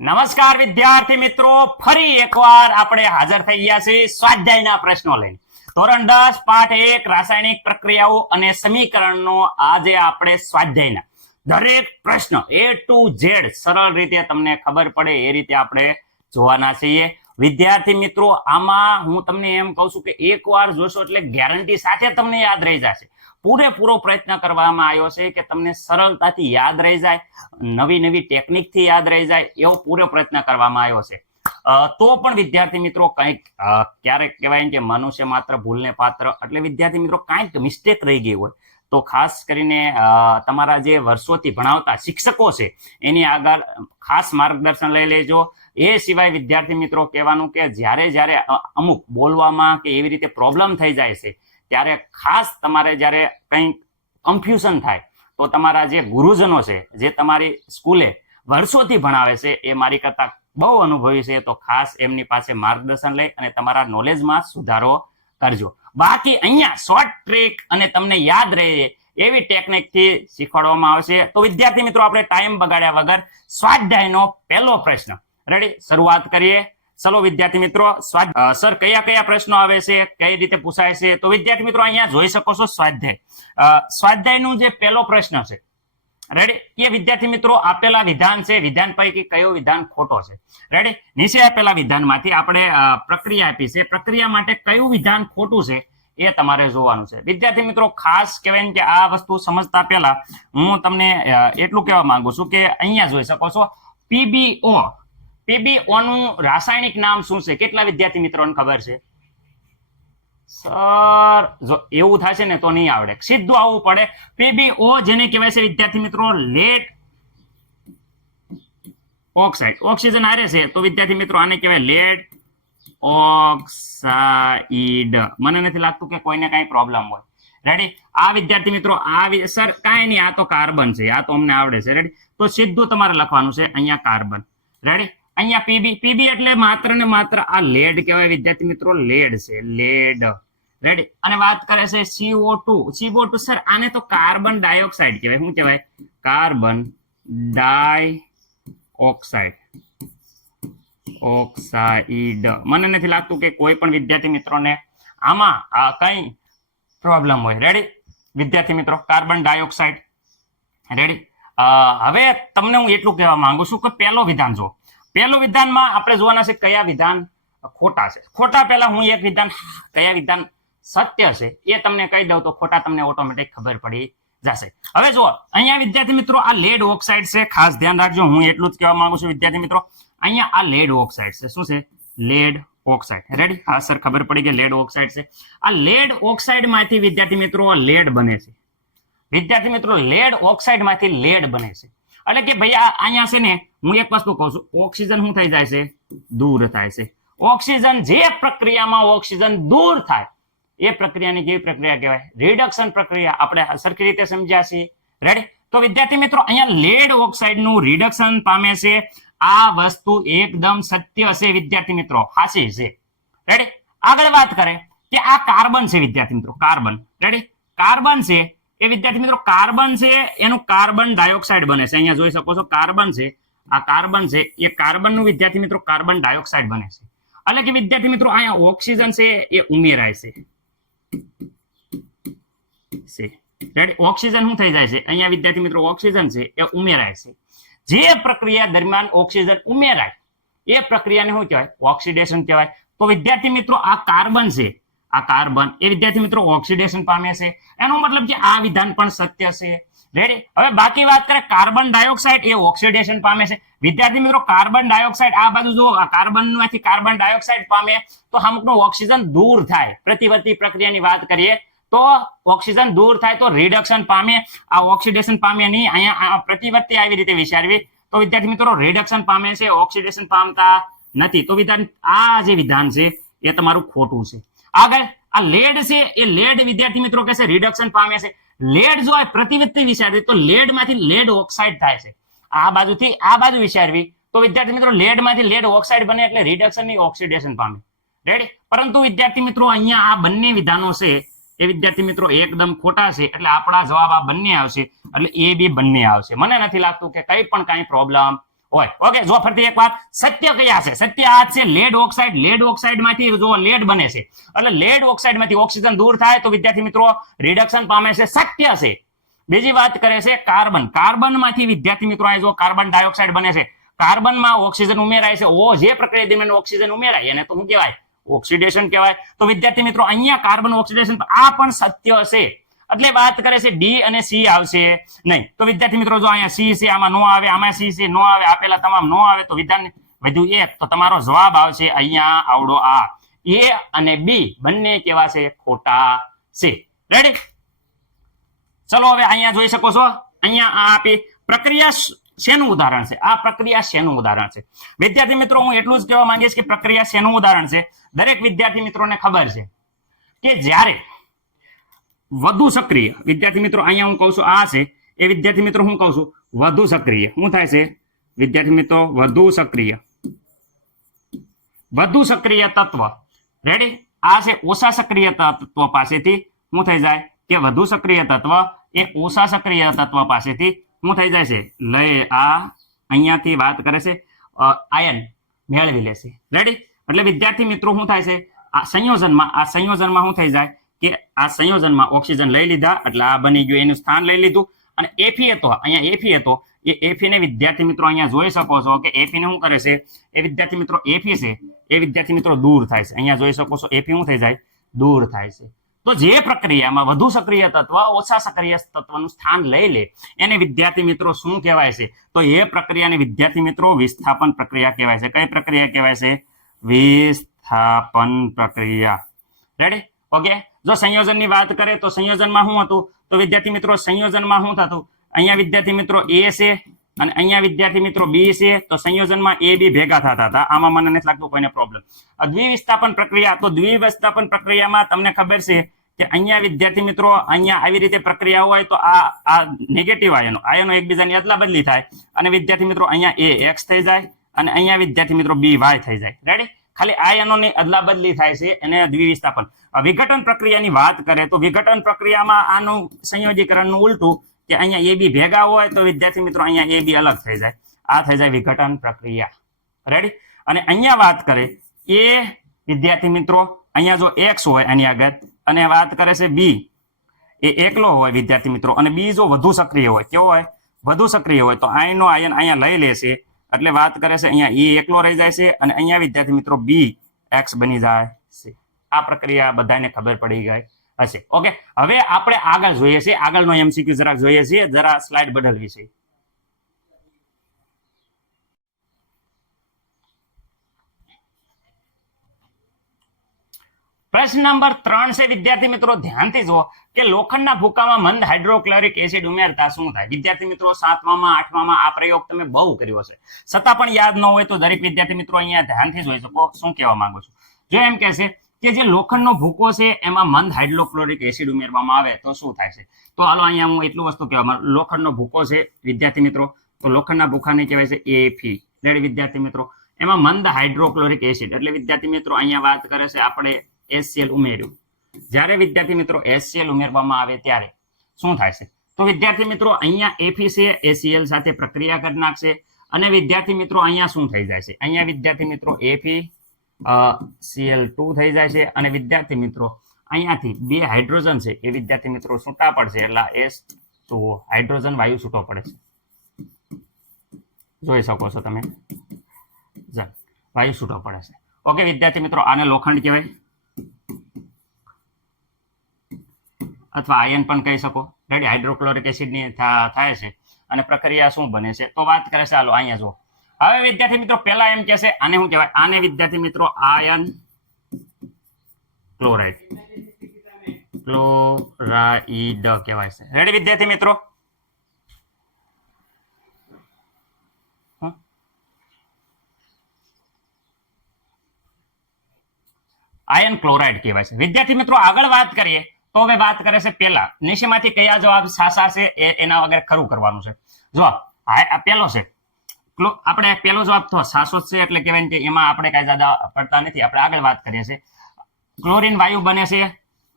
નમસ્કાર વિદ્યાર્થી મિત્રો, ફરી એકવાર આપણે હાજર થઈ ગયા છીએ સ્વાધ્યાયના પ્રશ્નો લઈને. ધોરણ 10 પાઠ 1 રાસાયણિક પ્રક્રિયાઓ અને સમીકરણનો આજે આપણે સ્વાધ્યાયના દરેક પ્રશ્ન A to Z સરળ રીતે તમને ખબર પડે એ રીતે આપણે જોવાના છીએ. વિદ્યાર્થી મિત્રો, આમાં હું તમને એમ કહું છું કે એકવાર જોશો એટલે ગેરંટી સાથે તમને યાદ રહી જશે. પૂરેપૂરો પ્રયત્ન કરવામાં આવ્યો છે કે તમને સરળતાથી યાદ રહી જાય, નવી નવી ટેકનિકથી યાદ રહી જાય એવો પૂરો પ્રયત્ન કરવામાં આવ્યો છે. તો પણ વિદ્યાર્થી મિત્રો કંઈક ક્યારેક કહેવાય કે મનુષ્ય માત્ર ભૂલને પાત્ર, એટલે વિદ્યાર્થી મિત્રો કાંઈક મિસ્ટેક રહી ગઈ હોય તો ખાસ કરીને તમારા જે વર્ષોથી ભણાવતા શિક્ષકો છે એની આગળ ખાસ માર્ગદર્શન લઈ લેજો. એ સિવાય વિદ્યાર્થી મિત્રો કહેવાનું કે જ્યારે અમુક બોલવામાં કે એવી રીતે પ્રોબ્લેમ થઈ જાય છે ત્યારે ખાસ તમારે જ્યારે કંઈક કન્ફ્યુઝન થાય તો તમારા જે ગુરુજનો છે, જે તમારી સ્કૂલે વર્ષોથી ભણાવે છે, એ મારી કરતા બહુ અનુભવી છે, તો ખાસ એમની પાસે માર્ગદર્શન લઈ અને તમારા નોલેજમાં સુધારો કરજો. બાકી અહીંયા શોર્ટ ટ્રીક અને તમને યાદ રહે એવી ટેકનિકથી શીખવાડવામાં આવશે. તો વિદ્યાર્થી મિત્રો, આપણે ટાઈમ બગાડ્યા વગર સ્વાધ્યાયનો પહેલો પ્રશ્ન રેડી શરૂઆત કરીએ. ચલો વિદ્યાર્થી મિત્રો, સર કયા કયા પ્રશ્નો આવે છે, કઈ રીતે પૂછાય છે? તો વિદ્યાર્થી મિત્રો અહીંયા જોઈ શકો છો સ્વાધ્યાયનું જે પહેલો પ્રશ્ન છે રેડી, એ વિદ્યાર્થી મિત્રો આપેલા વિધાન છે, વિધાન પૈકી કયો વિધાન ખોટો છે? રેડી, નીચે આપેલા વિધાનમાંથી આપણે પ્રક્રિયા આપી છે, પ્રક્રિયા માટે કયું વિધાન ખોટું છે એ તમારે જોવાનું છે. વિદ્યાર્થી મિત્રો ખાસ કહેવાય કે આ વસ્તુ સમજતા પહેલા હું તમને એટલું કહેવા માંગુ છું કે અહીંયા જોઈ શકો છો પીબીઓ નું રાસાયણિક નામ શું છે? કેટલા વિદ્યાર્થી મિત્રોને ખબર છે? સર જો એવું થશે ને તો નહીં આવડે, સીધું આવવું પડે. પીબીઓ જેને કહેવાય છે વિદ્યાર્થી મિત્રો લેડ ઓક્સાઇડ, ઓક્સિજન હારે છે તો વિદ્યાર્થી મિત્રો આને કહેવાય લેડ ઓક્સાઇડ. મને નથી લાગતું કે કોઈને કઈ પ્રોબ્લેમ હોય. રેડી, આ વિદ્યાર્થી મિત્રો સર કાંઈ નહીં, આ તો કાર્બન છે, આ તો અમને આવડે છે. રેડી, તો સીધું તમારે લખવાનું છે અહીંયા કાર્બન. રેડી, અહીંયા પીબી એટલે માત્ર ને માત્ર આ લેડ કહેવાય વિદ્યાર્થી મિત્રો, લેડ છે, લેડ. રેડી, અને વાત કરે છે CO2 સર આને તો કાર્બન ડાયોક્સાઇડ કહેવાય. શું કહેવાય? Carbon dioxide. મને નથી લાગતું કે કોઈ પણ વિદ્યાર્થી મિત્રોને આમાં કઈ પ્રોબ્લેમ હોય. રેડી વિદ્યાર્થી મિત્રો, કાર્બન ડાયોક્સાઇડ. રેડી, હવે તમને હું એટલું કહેવા માંગુ છું કે પહેલો વિધાન જો, પહેલો વિધાનમાં આપણે જોવાના છે કયા વિધાન ખોટા છે. ખોટા પહેલા હું એક વિધાન કયા વિધાન સત્ય છે એ તમને કહી દઉં તો ખોટા તમને ઓટોમેટિક ખબર પડી જશે. હવે જો અહીંયા વિદ્યાર્થી મિત્રો આ લેડ ઓક્સાઇડ છે, ખાસ ધ્યાન રાખજો. હું એટલું જ કહેવા માંગુ છું વિદ્યાર્થી મિત્રો, અહીંયા આ લેડ ઓક્સાઇડ છે. શું છે? Lead oxide. રેડી, હા સર ખબર પડી કે લેડ ઓક્સાઇડ છે. આ લેડ ઓક્સાઇડ માંથી વિદ્યાર્થી મિત્રો લેડ બને છે. વિદ્યાર્થી મિત્રો લેડ ઓક્સાઇડ માંથી લેડ બને છે. એટલે કે ભાઈ અહીંયા છે ને, હું એક વસ્તુ કહું છું, ઓક્સિજન શું થઈ જાય છે? દૂર થાય છે. ઓક્સિજન જે પ્રક્રિયામાં ઓક્સિજન દૂર થાય એ પ્રક્રિયાની કેવી પ્રક્રિયા કહેવાય? રિડક્શન પ્રક્રિયા. આપણે સરખી રીતે સમજ્યા છીએ. રેડી, તો વિદ્યાર્થી મિત્રો અહીંયા લેડ ઓક્સાઇડ નું રિડક્શન પામે છે. આ વસ્તુ એકદમ સત્ય છે વિદ્યાર્થી મિત્રો, સાચી છે. રેડી, આગળ વાત કરે કે આ કાર્બન છે વિદ્યાર્થી મિત્રો, કાર્બન. રેડી, કાર્બન છે એ વિદ્યાર્થી મિત્રો કાર્બન છે, એનું કાર્બન ડાયોક્સાઇડ બને છે. અહીંયા જોઈ શકો છો કાર્બન છે, આ કાર્બન છે, એ કાર્બન નું વિદ્યાર્થી મિત્રો કાર્બન ડાયોક્સાઇડ બને છે. એટલે કે વિદ્યાર્થી મિત્રો અહીંયા ઓક્સિજન છે એ ઉમેરાય છે. રેડી, ઓક્સિજન શું થઈ જાય છે? અહીંયા વિદ્યાર્થી મિત્રો ઓક્સિજન છે એ ઉમેરાય છે. જે પ્રક્રિયા દરમિયાન ઓક્સિજન ઉમેરાય એ પ્રક્રિયાને શું કહેવાય? ઓક્સિડેશન કહેવાય. તો વિદ્યાર્થી મિત્રો આ કાર્બન છે, આ કાર્બન એ વિદ્યાર્થી મિત્રો ઓક્સિડેશન પામે છે. એનો મતલબ કે આ વિધાન પણ સત્ય છે. રેડી, હવે બાકી વાત કરે કાર્બન ડાયોક્સાઇડ એ ઓક્સિડેશન પામે છે. વિદ્યાર્થી મિત્રો કાર્બન ડાયોક્સાઇડ આ બાજુ જો કાર્બન માંથી કાર્બન ડાયોક્સાઇડ પામે તો અમુકનો ઓક્સિજન દૂર થાય. પ્રતિવર્તી પ્રક્રિયાની વાત કરીએ તો ઓક્સિજન દૂર થાય તો રિડક્શન પામે, આ ઓક્સિડેશન પામે નહીં. અહીંયા પ્રતિવર્તી આવી રીતે વિચારવી તો વિદ્યાર્થી મિત્રો રિડક્શન પામે છે, ઓક્સિડેશન પામતા નથી. તો વિધાન આ જે વિધાન છે એ તમારું ખોટું છે. આગળ આ લેડ છે એ લેડ વિદ્યાર્થી મિત્રો કહેશે રિડક્શન પામે છે. લેડ જો પ્રતિવર્તી વિચારવી તો લેડ માંથી લેડ ઓક્સાઇડ થાય છે. આ બાજુથી આ બાજુ વિચારવી તો વિદ્યાર્થી મિત્રો લેડ માંથી લેડ ઓક્સાઇડ બને એટલે રિડક્શન ની ઓક્સિડેશન પામે. રેડી, પરંતુ વિદ્યાર્થી મિત્રો અહીંયા આ બંને વિધાનો છે એ વિદ્યાર્થી મિત્રો એકદમ ખોટા છે. એટલે આપણા જવાબ આ બંને આવશે, એટલે એ બી બંને આવશે. મને નથી લાગતું કે કઈ પણ કઈ પ્રોબ્લેમ હોય. ઓકે, જો ફરીથી એક વાત, સત્ય કયા છે? સત્ય આ છે લેડ ઓક્સાઇડ. લેડ ઓક્સાઇડ માંથી જો લેડ બને છે, એટલે લેડ ઓક્સાઇડ માંથી ઓક્સિજન દૂર થાય તો વિદ્યાર્થી મિત્રો રિડક્શન પામે છે, સત્ય છે. બીજી વાત કરે છે કાર્બન. કાર્બન માંથી વિદ્યાર્થી મિત્રો આ જો કાર્બન ડાયોક્સાઇડ બને છે, કાર્બનમાં ઓક્સિજન ઉમેરાય છે. જે પ્રક્રિયા દરમિયાન ઓક્સિજન ઉમેરાય એને તો શું કહેવાય? ઓક્સિડેશન કહેવાય. તો વિદ્યાર્થી મિત્રો અહીંયા કાર્બન ઓક્સિડેશન, આ પણ સત્ય છે. એટલે વાત કરે છે ડી અને સી આવશે નહીં. તો વિદ્યાર્થી મિત્રો જો અહીંયા સી છે, આમાં નો આવે, આમાં સી છે, નો આવે, આપેલા તમામ નો આવે, તો વિધાન વધુ એક, તો તમારો જવાબ આવશે અહીંયા આવડો આ. એ અને બી બંને કેવા છે? ખોટા છે. રેડી? ચલો હવે અહીંયા જોઈ શકો છો, અહીંયા આ આપી પ્રક્રિયા શેનું ઉદાહરણ છે? આ પ્રક્રિયા શેનું ઉદાહરણ છે? વિદ્યાર્થી મિત્રો હું એટલું જ કહેવા માંગીશ કે પ્રક્રિયા શેનું ઉદાહરણ છે, દરેક વિદ્યાર્થી મિત્રોને ખબર છે કે જ્યારે વધુ સક્રિય, વિદ્યાર્થી મિત્રો અહીંયા હું કહું છું આ છે, એ વિદ્યાર્થી મિત્રો હું કહું છું વધુ સક્રિય. શું થાય છે વિદ્યાર્થી મિત્રો? વધુ સક્રિય તત્વ. રેડી? આ છે ઓછા સક્રિય તત્વ પાસેથી શું થઈ જાય કે વધુ સક્રિય તત્વ એ ઓછા સક્રિય તત્વ પાસેથી શું થઈ જાય છે? લઈ આ અહીંયાથી વાત કરે છે આયન મેળવી લેશે. રેડી? એટલે વિદ્યાર્થી મિત્રો શું થાય છે? આ સંયોજનમાં શું થઈ જાય કે આ સંયોજનમાં ઓક્સિજન લઈ લીધા, એટલે આ બની ગયું, એનું સ્થાન લઈ લીધું. અને એફી હતો, અહીંયા એફી હતો, એ એફી ને વિદ્યાર્થી મિત્રો અહીંયા જોઈ શકો છો કે એફી ને શું કરે છે? એ વિદ્યાર્થી મિત્રો એફી છે, એ વિદ્યાર્થી મિત્રો દૂર થાય છે. અહીંયા જોઈ શકો છો એફી શું થઈ જાય? દૂર થાય છે. તો જે પ્રક્રિયામાં વધુ સક્રિય તત્વ ઓછા સક્રિય તત્વનું સ્થાન લઈ લે એને વિદ્યાર્થી મિત્રો શું કહેવાય છે? તો એ પ્રક્રિયાને વિદ્યાર્થી મિત્રો વિસ્થાપન પ્રક્રિયા કહેવાય છે. કઈ પ્રક્રિયા કહેવાય છે? વિસ્થાપન પ્રક્રિયા. રેડી? ઓકે, જો સંયોજનની વાત કરે તો સંયોજનમાં શું હતું? તો વિદ્યાર્થી મિત્રો સંયોજનમાં શું થતું? અહીંયા વિદ્યાર્થી મિત્રો એ છે અને અહીંયા વિદ્યાર્થી મિત્રો બી છે, તો સંયોજનમાં એ બી ભેગા થતા હતા. આમાં મને નથી લાગતું કોઈને પ્રોબ્લેમ. દ્વિવિસ્થાપન પ્રક્રિયા, તો દ્વિવિસ્થાપન પ્રક્રિયામાં તમને ખબર છે કે અહીંયા વિદ્યાર્થી મિત્રો અહીંયા આવી રીતે પ્રક્રિયા હોય તો આ નેગેટિવ આયનો એકબીજાની અદલા બદલી થાય, અને વિદ્યાર્થી મિત્રો અહીંયા એ એક્સ થઈ જાય અને અહીંયા વિદ્યાર્થી મિત્રો બી વાય થઈ જાય. રેડી? ખાલી આયનોની અદલા બદલી થાય છે એને દ્વિવિસ્થાપન. વિઘટન પ્રક્રિયાની વાત કરે તો વિઘટન પ્રક્રિયામાં આનું સંયોજીકરણનું ઉલટું, કે અહીંયા એ બી ભેગા હોય તો વિદ્યાર્થી મિત્રો અહીંયા એ બી અલગ થઈ જાય. આ થઈ જાય વિઘટન પ્રક્રિયા. રેડી? અને અહીંયા વાત કરે એ વિદ્યાર્થી મિત્રો અહીંયા જો એક્સ હોય આની આગળ અને વાત કરે છે બી એ એકલો હોય વિદ્યાર્થી મિત્રો, અને બી જો વધુ સક્રિય હોય, કેવો હોય? વધુ સક્રિય હોય, તો આયનો આયન અહીંયા લઈ લેશે, એટલે વાત કરે છે અહીંયા એ એકલો રહી જાય છે અને અહીંયા વિદ્યાર્થી મિત્રો બી એક્સ બની જાય છે. આ પ્રક્રિયા બધાને ખબર પડી ગઈ હશે. ઓકે, હવે આપણે આગળ જોઈએ છીએ, આગળનો એમસીક્યુ જરાક જોઈએ છીએ, જરા સ્લાઇડ બદલવી છે. પ્રશ્ન નંબર 3 છે વિદ્યાર્થી મિત્રો, ધ્યાનથી જુઓ કે લોખંડના ભૂકામાં મંદ હાઇડ્રોક્લોરિક એસિડ ઉમેરતા શું થાય? વિદ્યાર્થી મિત્રો 7માં 8માં આ પ્રયોગ તમે બહુ કર્યો છે, છતાં પણ યાદ ન હોય તો દરેક વિદ્યાર્થી મિત્રો અહીંયા ધ્યાનથી જોઈ શકો શું કહેવા માંગુ છું. જો એમ કહે છે કે જે લોખંડનો ભૂકો છે એમાં મંદ હાઇડ્રોક્લોરિક એસિડ ઉમેરવામાં આવે તો શું થાય છે? તો હાલો અહીંયા હું એટલું વસ્તુ કહેવા માંગુ. લોખંડનો ભૂકો છે વિદ્યાર્થી મિત્રો, તો લોખંડના ભૂકાને કહેવાય છે એફી. રેડી વિદ્યાર્થી મિત્રો? એમાં મંદ હાઇડ્રોક્લોરિક એસિડ, એટલે વિદ્યાર્થી મિત્રો અહીંયા વાત કરે છે આપણે HCl ઉમેર્યું. જ્યારે વિદ્યાર્થી મિત્રો HCl ઉમેરવામાં આવે ત્યારે શું થાય છે? તો વિદ્યાર્થી મિત્રો અહીંયા એફી છે HCl સાથે પ્રક્રિયા કરી નાખશે, અને વિદ્યાર્થી મિત્રો અહીંયા શું થઈ જાય છે? અહીંયા વિદ્યાર્થી મિત્રો એફી Cl2 થઈ જાય છે, અને વિદ્યાર્થી મિત્રો અહીંયાથી બે હાઇડ્રોજન છે એ વિદ્યાર્થી મિત્રો છૂટા પડશે, એટલે H2O હાઇડ્રોજન વાયુ છૂટો પડે છે. જોઈ શકો છો તમે, વાયુ છૂટો પડે છે. ઓકે વિદ્યાર્થી મિત્રો, આને લોખંડ કહેવાય અથવા આયન પણ કહી શકો. રેડી? હાઇડ્રોક્લોરિક એસિડની થાય છે અને પ્રક્રિયા શું બને છે? તો વાત કરે છે, હાલો અહીંયા જો. હવે વિદ્યાર્થી મિત્રો પહેલા એમ કહે છે આને શું કહેવાય? આને વિદ્યાર્થી મિત્રો આયન ક્લોરાઇડ કહેવાય છે. રેડી વિદ્યાર્થી મિત્રો? આયન ક્લોરાઇડ કહેવાય છે. વિદ્યાર્થી મિત્રો આગળ વાત કરીએ તો હવે વાત કરે છે પેલા નીચેમાંથી કયા જવાબ સાચા છે એના વગર ખરું કરવાનું છે. જો આ પેલો છે, આપણે પેલો જવાબ તો સાચો છે, એટલે કહેવાય કે એમાં આપણે કઈ જ્યાદા પડતા નથી. આપણે આગળ વાત કરીએ છીએ ક્લોરીન વાયુ બને છે,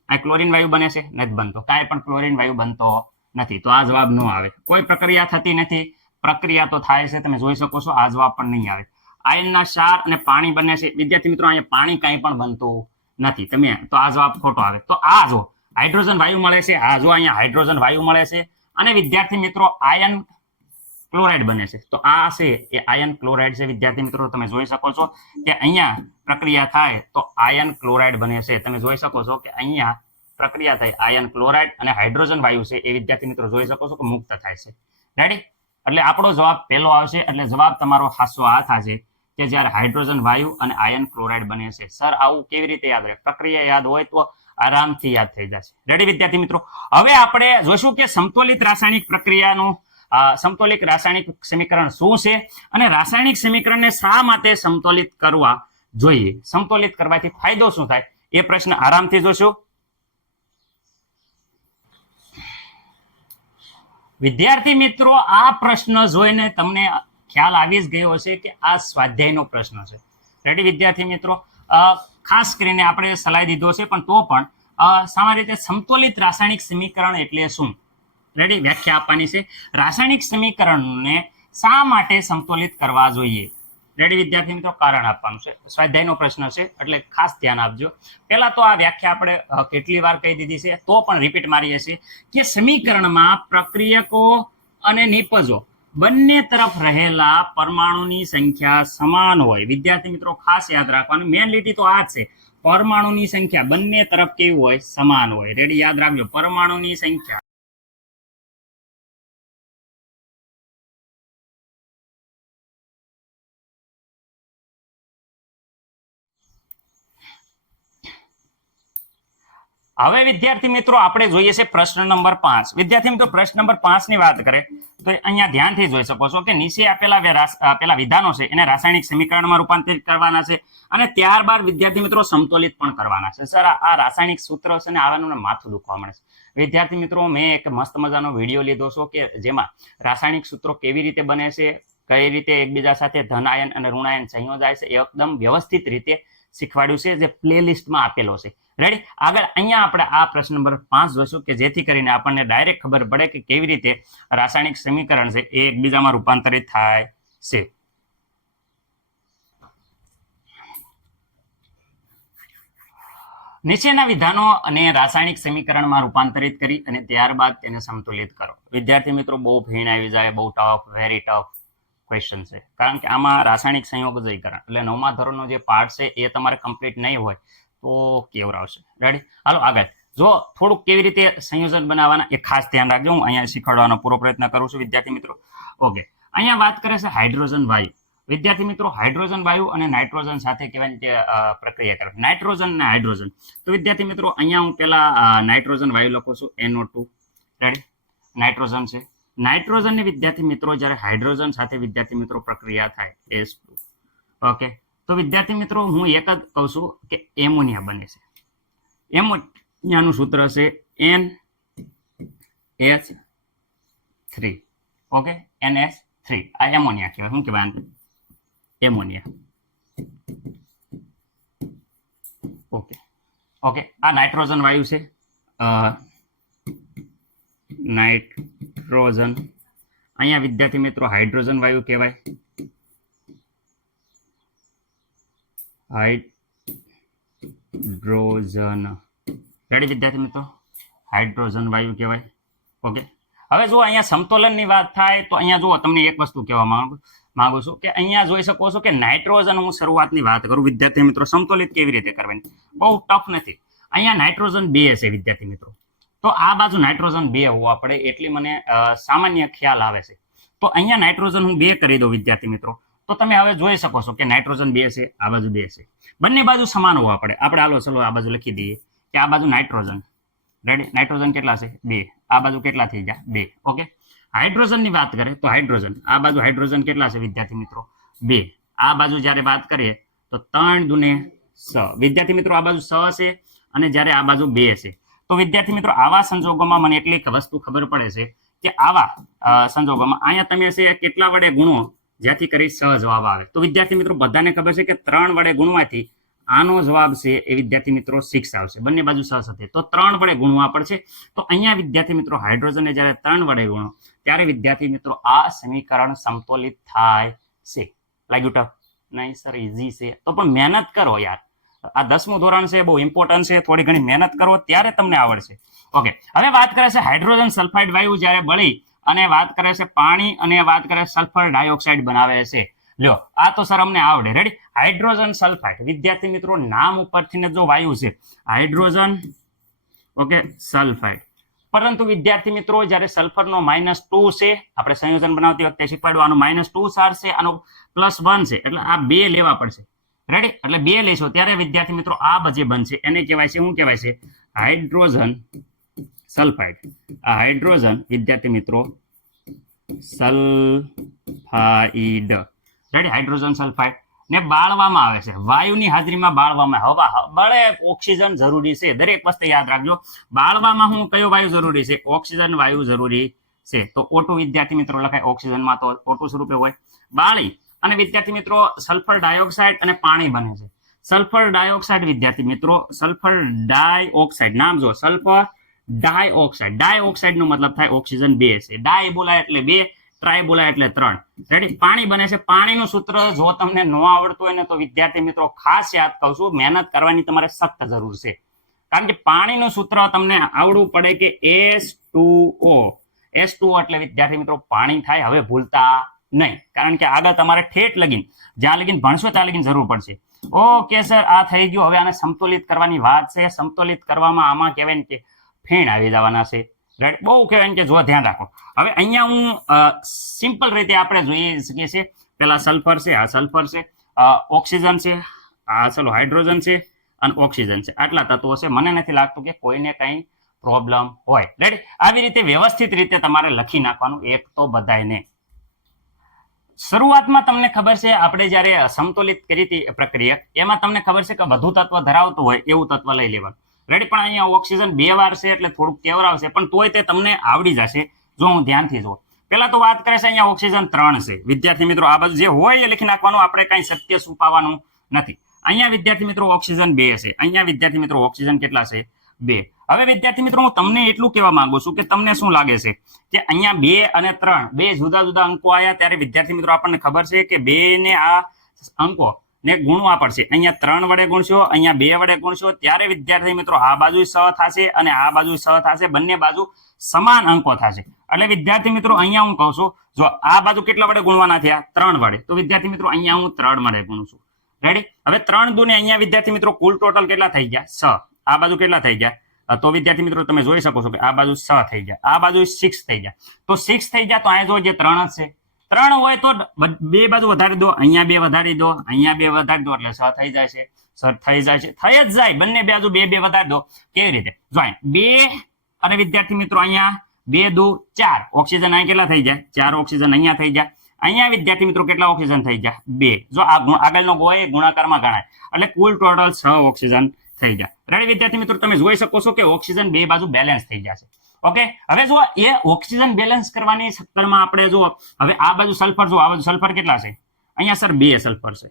આ ક્લોરીન વાયુ બને છે, નથી બનતો, કાંઈ પણ ક્લોરીન વાયુ બનતો નથી, તો આ જવાબ ન આવે. કોઈ પ્રક્રિયા થતી નથી પ્રક્રિયા તો થાય છે, તમે જોઈ શકો છો. આ જવાબ પણ નહીં આવે. આયનના ક્ષાર અને પાણી બને છે. વિદ્યાર્થી મિત્રો, અહીંયા પાણી કંઈ પણ બનતું નથી. તમે તો આ જવાબ ખોટો આવે. તો આ જો હાઇડ્રોજન વાયુ મળે છે, આ જો અહીંયા હાઇડ્રોજન વાયુ મળે છે, અને વિદ્યાર્થી મિત્રો આયન ક્લોરાઇડ બને છે. તો આ છે એ આયન ક્લોરાઇડ છે. વિદ્યાર્થી મિત્રો, તમે જોઈ શકો છો કે અહીંયા પ્રક્રિયા થાય તો આયન ક્લોરાઇડ બને છે. તમે જોઈ શકો છો કે અહીંયા પ્રક્રિયા થાય આયન ક્લોરાઇડ અને હાઇડ્રોજન વાયુ છે એ વિદ્યાર્થી મિત્રો જોઈ શકો છો કે મુક્ત થાય છે. રેડી? એટલે આપણો જવાબ પહેલો આવશે. એટલે જવાબ તમારો હાસો આ થશે કે જ્યારે હાઇડ્રોજન વાયુ અને આયન ક્લોરાઇડ બને છે. સર, આવું કેવી રીતે યાદ રહે? પ્રક્રિયા યાદ હોય તો આરામથી યાદ થઈ જશે. રેડી વિદ્યાર્થી મિત્રો? હવે આપણે જોઈશું કે સમતોલિત રાસાયણિક પ્રક્રિયાનું સમતોલિત રાસાયણિક સમીકરણ શું છે અને રાસાયણિક સમીકરણને શા માટે સમતોલિત કરવા જોઈએ, સમતોલિત કરવાથી ફાયદો શું થાય, એ પ્રશ્ન આરામથી જોશું. વિદ્યાર્થી મિત્રો, આ પ્રશ્ન જોઈને તમને ખ્યાલ આવી જ ગયો હશે કે આ સ્વાધ્યાયનો પ્રશ્ન છે. રેડી વિદ્યાર્થી મિત્રો? ખાસ કરીને આપણે સલાહ દીધો છે, પણ તો પણ સામાન્ય રીતે સમતોલિત રાસાયણિક સમીકરણ એટલે શું, રેડી વ્યાખ્યા આપવાની છે. રાસાયણિક સમીકરણને શા માટે સમતોલિત કરવા જોઈએ, રેડી વિદ્યાર્થી મિત્રો? કારણ આપવાનું છે. સ્વાધ્યાયનો પ્રશ્ન છે એટલે ખાસ ધ્યાન આપજો. પહેલા તો આ વ્યાખ્યા આપણે કેટલી વાર કહી દીધી છે, તો પણ રિપીટ મારીએ છીએ કે સમીકરણમાં પ્રક્રિયકો અને નિપજો બંને તરફ રહેલા પરમાણુની સંખ્યા સમાન હોય. વિદ્યાર્થી મિત્રો, ખાસ યાદ રાખવાનું, મેન લીટી તો આ જ છે. પરમાણુની સંખ્યા બંને તરફ કેવી હોય? સમાન હોય. રેડી? યાદ રાખજો, પરમાણુની સંખ્યા હવે વિદ્યાર્થી મિત્રો આપણે જોઈએ છે પ્રશ્ન નંબર 5. વિદ્યાર્થી મિત્રો, પ્રશ્ન નંબર 5 ની વાત કરે તો અહીંયા ધ્યાનથી જોઈ શકો છો કે નીચે આપેલા વિધાનો છે એને રાસાયણિક સમીકરણમાં રૂપાંતરિત કરવાના છે અને ત્યારબાદ વિદ્યાર્થી મિત્રો સમતોલિત પણ કરવાના છે. સર, આ રાસાયણિક સૂત્ર છે ને આવાનું માથું દુખવા મળે છે. વિદ્યાર્થી મિત્રો, મેં એક મસ્ત મજાનો વિડીયો લીધો છે કે જેમાં રાસાયણિક સૂત્રો કેવી રીતે બને છે, કઈ રીતે એકબીજા સાથે ધન આયન અને ઋણ આયન સંયોજાય છે, એકદમ વ્યવસ્થિત રીતે શીખવાડ્યું છે, જે પ્લેલિસ્ટમાં આપેલો છે. રેડી? આગળ અહીંયા આપણે આ પ્રશ્ન નંબર 5 જોઈશું કે જેથી કરીને આપણને ડાયરેક્ટ ખબર પડે કે કેવી રીતે રાસાયણિક સમીકરણ છે એ એકબીજામાં રૂપાંતરિત થાય છે. નીચેના વિધાનો અને રાસાયણિક સમીકરણમાં રૂપાંતરિત કરી અને ત્યારબાદ તેને સમતુલિત કરો. વિદ્યાર્થી મિત્રો, બહુ ભીણ આવી જાય, બહુ ટફ, વેરી ટફ ક્વેશ્ચન છે, કારણ કે આમાં રાસાયણિક સંયોજકીકરણ એટલે 9મા ધોરણનો જે પાર્ટ છે એ તમારે કમ્પ્લીટ નહીં હોય તો કેવરાવશે. રેડી? હાલો આગળ. જો થોડુંક કેવી રીતે સંયોજન બનાવવાના એ ખાસ ધ્યાન રાખજો. હું અહીંયા શીખવાડવાનો પૂરો પ્રયત્ન કરું છું વિદ્યાર્થી મિત્રો. ઓકે, અહીંયા વાત કરે છે હાઇડ્રોજન વાયુ. વિદ્યાર્થી મિત્રો, હાઇડ્રોજન વાયુ અને નાઇટ્રોજન સાથે કહેવાની પ્રક્રિયા કરે, નાઇટ્રોજન અને હાઇડ્રોજન. તો વિદ્યાર્થી મિત્રો, અહીંયા હું પેલા નાઇટ્રોજન વાયુ લખું છું, NO2. રેડી? નાઇટ્રોજન છે. નાઇટ્રોજનની વિદ્યાર્થી મિત્રો જ્યારે હાઇડ્રોજન સાથે વિદ્યાર્થી મિત્રો પ્રક્રિયા થાય H2. ઓકે, તો વિદ્યાર્થી મિત્રો હું એક જ કહું છું કે એમોનિયા બને છે. એમોનિયાનું સૂત્ર છે NH3. Okay, NH3. આ એમોનિયા કહેવાય. શું કહેવાય? એમોનિયા. ઓકે ઓકે, આ નાઇટ્રોજન વાયુ છે. નાઇટ્રોજન. અહીંયા વિદ્યાર્થી મિત્રો હાઇડ્રોજન વાયુ કહેવાય. હાઇડ્રોજન. રેડી વિદ્યાર્થી મિત્રો? હાઇડ્રોજન વાયુ કહેવાય. ઓકે, હવે જો અહીંયા સમતોલનની વાત થાય તો અહીંયા જુઓ, તમને એક વસ્તુ કહેવા માંગુ છું કે અહીંયા જોઈ શકો છો કે નાઇટ્રોજન, હું શરૂઆતની વાત કરું વિદ્યાર્થી મિત્રો, સમતોલિત કેવી રીતે કરવાની, બહુ ટફ નથી. અહીંયા નાઇટ્રોજન 2 છે વિદ્યાર્થી મિત્રો, તો આ બાજુ નાઇટ્રોજન 2 હોવા પડે એટલી મને સામાન્ય ખ્યાલ આવે છે. તો અહીંયા નાઇટ્રોજન હું 2 કરી દઉં વિદ્યાર્થી મિત્રો, તો તમે હવે જોઈ શકો છો કે નાઇટ્રોજન 2 છે, આ બાજુ 2 છે, બંને બાજુ સમાન હોવા પડે. આપણે હાલો ચલો આ બાજુ લખી દઈએ કે આ બાજુ નાઇટ્રોજન. રેડી? નાઇટ્રોજન કેટલા છે? 2. આ બાજુ કેટલા થઈ ગયા? 2. ઓકે, હાઇડ્રોજનની વાત કરીએ તો હાઇડ્રોજન, આ બાજુ હાઇડ્રોજન કેટલા છે વિદ્યાર્થી મિત્રો? 2. આ બાજુ જ્યારે વાત કરીએ તો 3 દુને 6. વિદ્યાર્થી મિત્રો આ બાજુ 6 છે અને જ્યારે આ બાજુ 2 છે. તો વિદ્યાર્થી મિત્રો આવા સંજોગોમાં મને એટલી વસ્તુ ખબર પડે છે કે આવા સંજોગોમાં અહીંયા તમે છે કેટલા વડે ગુણો જ્યાંથી કરી 6 જવાબ આવે. તો વિદ્યાર્થી મિત્રો બધાને ખબર છે કે 3 વડે ગુણવાથી આનો જવાબ છે એ વિદ્યાર્થી મિત્રો 6 આવશે. બંને બાજુ 6 સાથે તો 3 વડે ગુણવા પડશે. તો અહીંયા વિદ્યાર્થી મિત્રો હાઇડ્રોજનને જ્યારે 3 વડે ગુણો ત્યારે વિદ્યાર્થી મિત્રો આ સમીકરણ સમતોલિત થાય છે. લાગ્યું ટફ? નહીં સર, ઈઝી છે. તો પણ મહેનત કરો યાર, આ 10મું ધોરણ છે, બહુ ઇમ્પોર્ટન્ટ છે. થોડી ઘણી મહેનત કરો ત્યારે તમને આવડશે. ઓકે, હવે વાત કરે છે હાઇડ્રોજન સલ્ફાઇડ વાયુ જ્યારે બળી અને વાત કરે છે પાણી અને વાત કરે સલ્ફર ડાયોક્સાઇડ બનાવે છે. લ્યો, આ તો સર અમને આવડે. રેડી? હાઇડ્રોજન સલ્ફાઇડ વિદ્યાર્થી મિત્રો નામ ઉપરથી જો વાયુ છે હાઇડ્રોજન, ઓકે, સલ્ફાઇડ. પરંતુ વિદ્યાર્થી મિત્રો જ્યારે સલ્ફરનો -2 છે, આપણે સંયોજન બનાવતી વખતે શીખવાડ્યું, આનો -2 ચાર્જ છે, આનો +1 છે, એટલે આ 2 લેવા પડશે. રેડી? એટલે 2 લેશો ત્યારે વિદ્યાર્થી મિત્રો આ જે બનશે એને કહેવાય છે, શું કહેવાય છે? Hydrogen sulphide. આ હાઇડ્રોજન વિદ્યાર્થી મિત્રો સલ્ફાઇડ. રેડી? હાઇડ્રોજન સલ્ફાઇડ ને બાળવામાં આવે છે, વાયુની હાજરીમાં બાળવામાં. હવા બળે ઓક્સિજન જરૂરી છે. દરેક વસ્તુ યાદ રાખજો, બાળવામાં હું કયો વાયુ જરૂરી છે? ઓક્સિજન વાયુ જરૂરી છે. તો O2 વિદ્યાર્થી મિત્રો લખાય, ઓક્સિજનમાં તો O2 સ્વરૂપે હોય. બાળી અને વિદ્યાર્થી મિત્રો સલ્ફર ડાયોક્સાઇડ અને પાણી બને છે. સલ્ફર ડાયોક્સાઇડ વિદ્યાર્થી મિત્રો, સલ્ફર ડાયોક્સાઇડ નામ જો, સલ્ફર ડાયોક્સાઇડ. ડાયોક્સાઇડ નો મતલબ થાય ઓક્સિજન 2 છે. ડાય બોલાય એટલે 2, ટ્રાય બોલાય એટલે 3. રેડી? પાણી બને છે. પાણીનું સૂત્ર જો તમને ન આવડતું હોય ને તો વિદ્યાર્થી મિત્રો ખાસ યાદ કહું છું, મહેનત કરવાની તમારે સખ્ત જરૂર છે. કારણ કે પાણીનું સૂત્ર તમને આવડવું પડે કે H2O. H2O એટલે વિદ્યાર્થી મિત્રો પાણી થાય. હવે ભૂલતા નહીં, કારણ કે આગળ તમારે ઠેઠ લગીન જ્યાં લગીન ભણશો ત્યાં લગીન જરૂર પડશે. ઓકે સર, આ થઈ ગયું. હવે આને સમતોલિત કરવાની વાત છે. સમતોલિત કરવામાં આમાં કહેવાય ને કે ફેણ આવી જવાના છે. રાઈટ? બહુ કહેવાય કે જો ધ્યાન રાખો. હવે અહીંયા હું સિમ્પલ રીતે આપણે જોઈ શકીએ છીએ. પેલા સલ્ફર છે, આ સલ્ફર છે, ઓક્સિજન છે, આ ચલો હાઇડ્રોજન છે અને ઓક્સિજન છે. આટલા તત્વો છે. મને નથી લાગતું કે કોઈને કંઈ પ્રોબ્લેમ હોય. રાઈટ? આવી રીતે વ્યવસ્થિત રીતે તમારે લખી નાખવાનું, એક તો બધાને. શરૂઆતમાં તમને ખબર છે આપણે જ્યારે સમતોલિત કરી હતી પ્રક્રિયા, એમાં તમને ખબર છે કે વધુ તત્વ ધરાવતું હોય એવું તત્વ લઈ લેવાનું. રેડી? પણ અહીંયા ઓક્સિજન 2 વાર છે એટલે થોડુંક કેવરાવશે, પણ તોય તે તમને આવડી જશે જો હું ધ્યાનથી જોઉં. પેલા તો વાત કરે છે અહીંયા ઓક્સિજન 3 છે. વિદ્યાર્થી મિત્રો આ બધું જે હોય એ લખી નાખવાનું, આપણે કઈ સત્ય છુપાવવાનું નથી. અહીંયા વિદ્યાર્થી મિત્રો ઓક્સિજન 2 છે. અહીંયા વિદ્યાર્થી મિત્રો ઓક્સિજન કેટલા છે? 2. હવે વિદ્યાર્થી મિત્રો હું તમને એટલું કહેવા માંગુ છું કે તમને શું લાગે છે કે અહીંયા 2 અને 3 બે જુદા જુદા અંકો આવ્યા, ત્યારે વિદ્યાર્થી મિત્રો આપણને ખબર છે કે 2 ને આ અંકો ને ગુણવા પડશે. અહીંયા 3 વડે ગુણશો, અહીંયા 2 વડે ગુણશો, ત્યારે વિદ્યાર્થી મિત્રો આ બાજુ 6 થશે અને આ બાજુ 6 થશે. બંને બાજુ સમાન અંકો થશે. એટલે વિદ્યાર્થી મિત્રો અહીંયા હું કહું છું, જો આ બાજુ કેટલા વડે ગુણવાના થયા? 3 વડે. તો વિદ્યાર્થી મિત્રો અહીંયા હું 3 વડે ગુણું છું. રેડી? હવે 3 દુને અહીંયા વિદ્યાર્થી મિત્રો કુલ ટોટલ કેટલા થઈ ગયા? 6. આ બાજુ કેટલા થઈ ગયા? તો વિદ્યાર્થી મિત્રો તમે જોઈ શકો છો કે આ બાજુ 6 થઈ ગયા, આ બાજુ 6 થઈ ગયા. તો 6 થઈ ગયા તો અહીંયા જો જે 3 જ છે. 3 હોય તો બે બાજુ વધારી દો, અહીંયા 2 વધારી દો, અહીંયા 2 વધારી દો, એટલે 6 થઈ જાય છે. સર થઈ જાય છે, થઈ જ જાય. બંને બાજુ 2 2 વધારી દો. કેવી રીતે? જો 2 અને વિદ્યાર્થી મિત્રો અહીંયા 2 દુ 4. ઓક્સિજન અહીંયા કેટલા થઈ જાય? 4 ઓક્સિજન અહીંયા થઈ ગયા. અહીંયા વિદ્યાર્થી મિત્રો કેટલા ઓક્સિજન થઈ ગયા? 2. જો આ આગળનો ગોય ગુણાકારમાં ગણાય એટલે કુલ ટોટલ 6 ઓક્સિજન થઈ ગયા. રેડી વિદ્યાર્થી મિત્રો? તમે જોઈ શકો છો કે ઓક્સિજન બે બાજુ બેલેન્સ થઈ જશે. ઓકે, હવે જો એ ઓક્સિજન બેલેન્સ કરવાની ચક્કરમાં આપણે જો હવે આ બાજુ સલ્ફર, જો આ બાજુ સલ્ફર કેટલા છે? અહીંયા સર 2 સલ્ફર છે.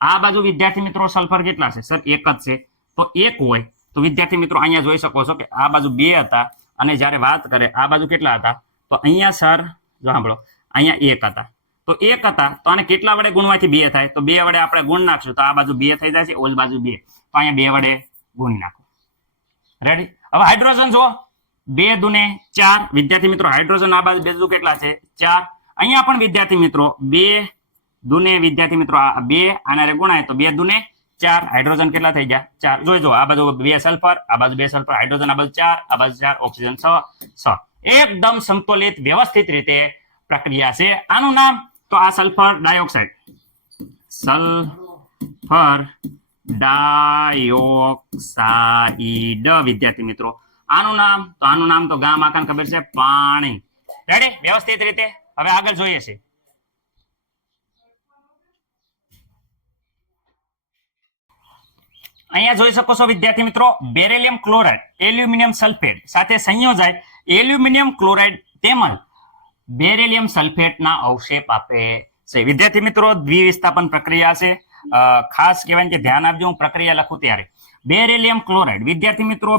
આ બાજુ વિદ્યાર્થી મિત્રો સલ્ફર કેટલા છે? સર 1 જ છે. તો 1 હોય તો વિદ્યાર્થી મિત્રો અહીંયા જોઈ શકો છો કે આ બાજુ 2 હતા અને જ્યારે વાત કરે આ બાજુ કેટલા હતા? તો અહીંયા સર જો સાંભળો, અહીંયા 1 હતા. તો 1 હતા તો આને કેટલા વડે ગુણવાથી 2 થાય? તો 2 વડે આપણે ગુણ નાખશું તો આ બાજુ 2 થઈ જાય છે, ઓલ બાજુ 2. તો અહીંયા 2 વડે ગુણી નાખો. રેડી? હવે હાઇડ્રોજન જો 2 દુને 4. વિદ્યાર્થી મિત્રો હાઇડ્રોજન આ બાજુ 2 દુ કેટલા છે? 4. અહીંયા પણ વિદ્યાર્થી મિત્રો 2 દુને વિદ્યાર્થી મિત્રો આ 2 આના ગુણાય તો 2 દુને 4. હાઇડ્રોજન કેટલા થઈ ગયા? 4. જોઈજો આ બાજુ 2 સલ્ફર, આ બાજુ 2 સલ્ફર, હાઇડ્રોજન આ બાજુ 4, આ બાજુ 4, ઓક્સિજન 6. એકદમ સંતુલિત વ્યવસ્થિત રીતે પ્રક્રિયા છે. આનું નામ તો આ સલ્ફર ડાયોક્સાઇડ, સલ્ફર ડાયોક્સાઇડ વિદ્યાર્થી મિત્રો આનું નામ તો ગામ આખાને ખબર છે, પાણી. રેડી? વ્યવસ્થિત રીતે હવે આગળ જોઈએ છે. અહીંયા જોઈ શકો છો વિદ્યાર્થી મિત્રો બેરિલિયમ ક્લોરાઇડ એલ્યુમિનિયમ સલ્ફેટ સાથે સંયોજાય એલ્યુમિનિયમ ક્લોરાઇડ તેમજ બેરિલિયમ સલ્ફેટના અવક્ષેપ આપે છે. વિદ્યાર્થી મિત્રો દ્વિવિસ્થાપન પ્રક્રિયા છે. ખાસ કહેવાય કે ધ્યાન આપજો હું પ્રક્રિયા લખું ત્યારે. બેરિલિયમ ક્લોરાઇડ વિદ્યાર્થી મિત્રો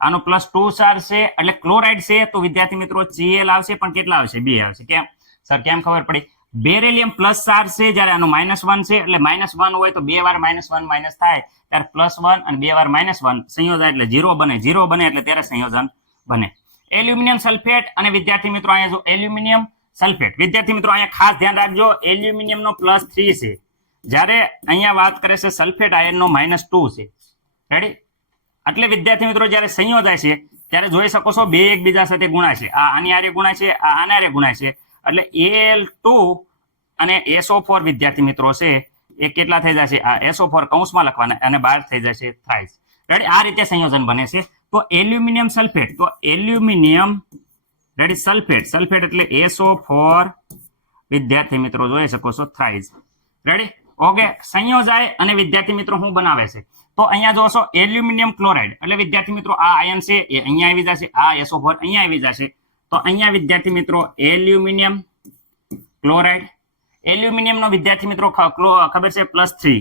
આનો +2 ચાર્જ છે એટલે ક્લોરાઇડ છે, તો વિદ્યાર્થી મિત્રો Cl આવશે, પણ કેટલા આવશે? 2 આવશે. કેમ સર, કેમ ખબર પડી? બેરેલિયમ પ્લસ ચાર્જ છે, જ્યારે આનો -1 છે, એટલે -1 હોય તો 2 વાર -1 માઇનસ થાય ત્યારે +1 અને 2 વાર -1 સંયોજન એટલે 0 બને. 0 બને એટલે ત્યારે સંયોજન બને. એલ્યુમિનિયમ સલ્ફેટ અને વિદ્યાર્થી મિત્રો અહીંયા જો એલ્યુમિનિયમ સલ્ફેટ, વિદ્યાર્થી મિત્રો અહીંયા ખાસ ધ્યાન રાખજો, એલ્યુમિનિયમનો +3 છે, જ્યારે અહીંયા વાત કરે છે સલ્ફેટ આયનનો -2 છે. રેડી? એટલે વિદ્યાર્થી મિત્રો જ્યારે સંયોજાય છે ત્યારે જોઈ શકો છો બે એકબીજા સાથે ગુણાય છે. આ આની હારે ગુણાય છે, આ આના હારે ગુણાય છે, એટલે Al2 અને SO4 વિદ્યાર્થી મિત્રો છે એ કેટલા થઈ જશે? આ SO4 કૌંસમાં લખવાના અને બહાર થઈ જશે થ્રાઇસ. રેડી? આ રીતે સંયોજન બને છે. તો એલ્યુમિનિયમ સલ્ફેટ, તો એલ્યુમિનિયમ રેડી સલ્ફેટ, સલ્ફેટ એટલે SO4 વિદ્યાર્થી મિત્રો જોઈ શકો છો થ્રાઇસ. રેડી? ઓકે, સંયોજાય અને વિદ્યાર્થી મિત્રો શું બનાવે છે? તો અહીંયા જોશો એલ્યુમિનિયમ ક્લોરાઇડ, એટલે વિદ્યાર્થી મિત્રો આ આયન છે એ અહીંયા આવી જશે, આ SO4 અહીંયા આવી જશે, તો અહીંયા વિદ્યાર્થી મિત્રો એલ્યુમિનિયમ ક્લોરાઇડ, એલ્યુમિનિયમનો વિદ્યાર્થી મિત્રો ખબર છે +3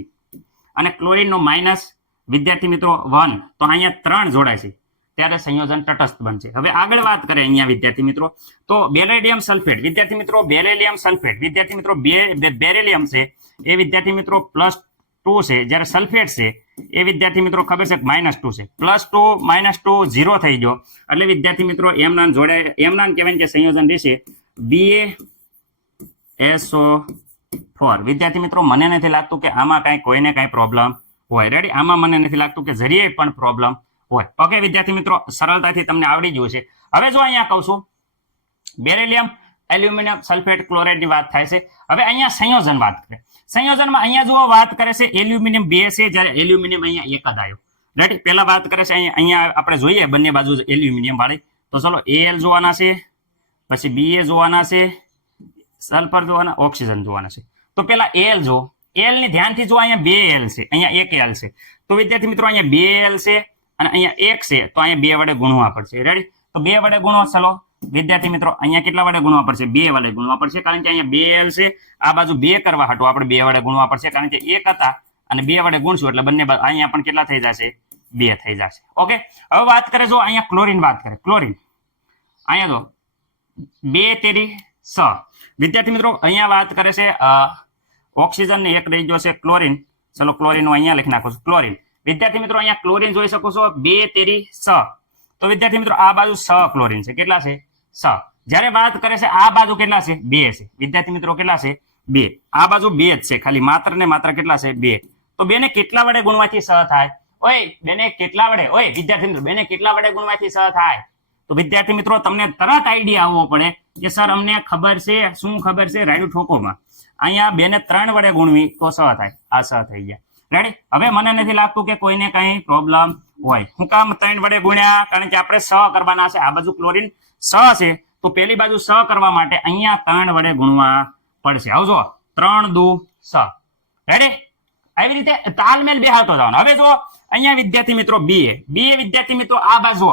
અને ક્લોરીનનો માઇનસ વિદ્યાર્થી મિત્રો 1, તો અહીંયા 3 જોડાય છે ત્યારે સંયોજન તટસ્થ બનશે. હવે આગળ વાત કરીએ અહીંયા વિદ્યાર્થી મિત્રો, તો બેરેલિયમ સલ્ફેટ, વિદ્યાર્થી મિત્રો બેરેલિયમ સલ્ફેટ, વિદ્યાર્થી મિત્રો બેરેલિયમ છે એ વિદ્યાર્થી મિત્રો +2 છે, જ્યારે સલ્ફેટ છે એ વિદ્યાર્થી મિત્રો ખબર છે -2 છે. +2 -2 0 થઈ ગયો એટલે વિદ્યાર્થી મિત્રો એમનાન જોડાય, એમનાન કહેવાય કે સંયોજન રહેશે BaSO4. વિદ્યાર્થી મિત્રો મને નથી લાગતું કે આમાં કાંઈ કોઈને કાંઈ પ્રોબ્લેમ હોય. રેડી? આમાં મને નથી લાગતું કે જરીએ પણ પ્રોબ્લેમ હોય. ઓકે વિદ્યાર્થી મિત્રો, સરળતાથી તમને આવડી ગયું છે. હવે જો અહીંયા કહું છું બેરેલિયમ એલ્યુમિનિયમ સલ્ફેટ ક્લોરાઇડની વાત થાય છે. હવે અહીંયા સંયોજન વાત કરે, સંયોજનમાં અહીંયા જો વાત કરે છે એલ્યુમિનિયમ 2 છે, જ્યારે એલ્યુમિનિયમ અહીંયા 1 જ આવ્યો. રાઈટ? પહેલા વાત કરે છે અહીંયા આપણે જોઈએ બંને બાજુ એલ્યુમિનિયમ વાળી, તો ચલો Al જોવાના છે, પછી Ba જોવાના છે, સલ્ફર જોવાના, ઓક્સિજન જોવાના છે. તો પેલા Al જો, Al ની ધ્યાનથી જો, અહીંયા 2 Al છે, અહીંયા 1 Al છે, તો વિદ્યાર્થી મિત્રો અહીંયા 2 Al છે અને અહીંયા 1 છે, તો અહીંયા 2 વડે ગુણવા પડશે. રેડી? તો 2 વડે ગુણો. ચલો વિદ્યાર્થી મિત્રો અહીંયા કેટલા વડે ગુણવા પડશે? 2 વડે ગુણવા પડશે, કારણ કે અહીંયા 2 Al છે, આ બાજુ 2 કરવા હાટું આપણે 2 વડે ગુણવા પડશે, કારણ કે 1 હતા અને 2 વડે ગુણશું એટલે બંને અહીંયા પણ કેટલા થઈ જશે? 2 થઈ જશે. ઓકે, હવે વાત કરે જો અહીંયા ક્લોરીન, વાત કરે ક્લોરીન, અહીંયા જો 2 તેરી 6 વિદ્યાર્થી મિત્રો અહીંયા વાત કરે છે ઓક્સિજન ને 1 રહી ગયો છે ક્લોરીન. ચલો ક્લોરીન હું અહીંયા લખી નાખું છું ક્લોરીન. વિદ્યાર્થી મિત્રો અહીંયા ક્લોરીન જોઈ શકો છો 2 તેરી 6, તો વિદ્યાર્થી મિત્રો આ બાજુ 6 ક્લોરીન છે, કેટલા છે? 6. જ્યારે વાત કરે છે આ બાજુ કેટલા છે? 2 છે. વિદ્યાર્થી મિત્રો કેટલા છે? 2. આ બાજુ 2 જ છે, ખાલી માત્ર ને માત્ર કેટલા છે? 2. તો 2 ને કેટલા વડે ગુણવાથી 6 થાય? ઓય 2 ને કેટલા વડે, ઓય વિદ્યાર્થી મિત્રો 2 ને કેટલા વડે ગુણવાથી 6 થાય? તો વિદ્યાર્થી મિત્રો તમને તરત આઈડિયા આવવો પડે કે સર અમને ખબર છે, શું ખબર છે? રાયડું ઠોકોમાં અહીંયા 2 ને 3 વડે ગુણવી તો 6 થાય, આ 6 થઈ ગયા. રેડી? હવે મને નથી લાગતું કે કોઈને કઈ પ્રોબ્લેમ હોય. હું કામ 3 વડે ગુણ્યા? કારણ કે આપણે 6 કરવાના છે, આ બાજુ ક્લોરીન 6 છે, તો પેલી બાજુ 6 કરવા માટે અહીંયા 3 વડે ગુણવા પડશે. આવજો 3 દુ 6. રેડી? આવી રીતે તાલમેલ બેહાડતો જવાનો. હવે જો અહીંયા વિદ્યાર્થી મિત્રો Ba વિદ્યાર્થી મિત્રો આ બાજુ,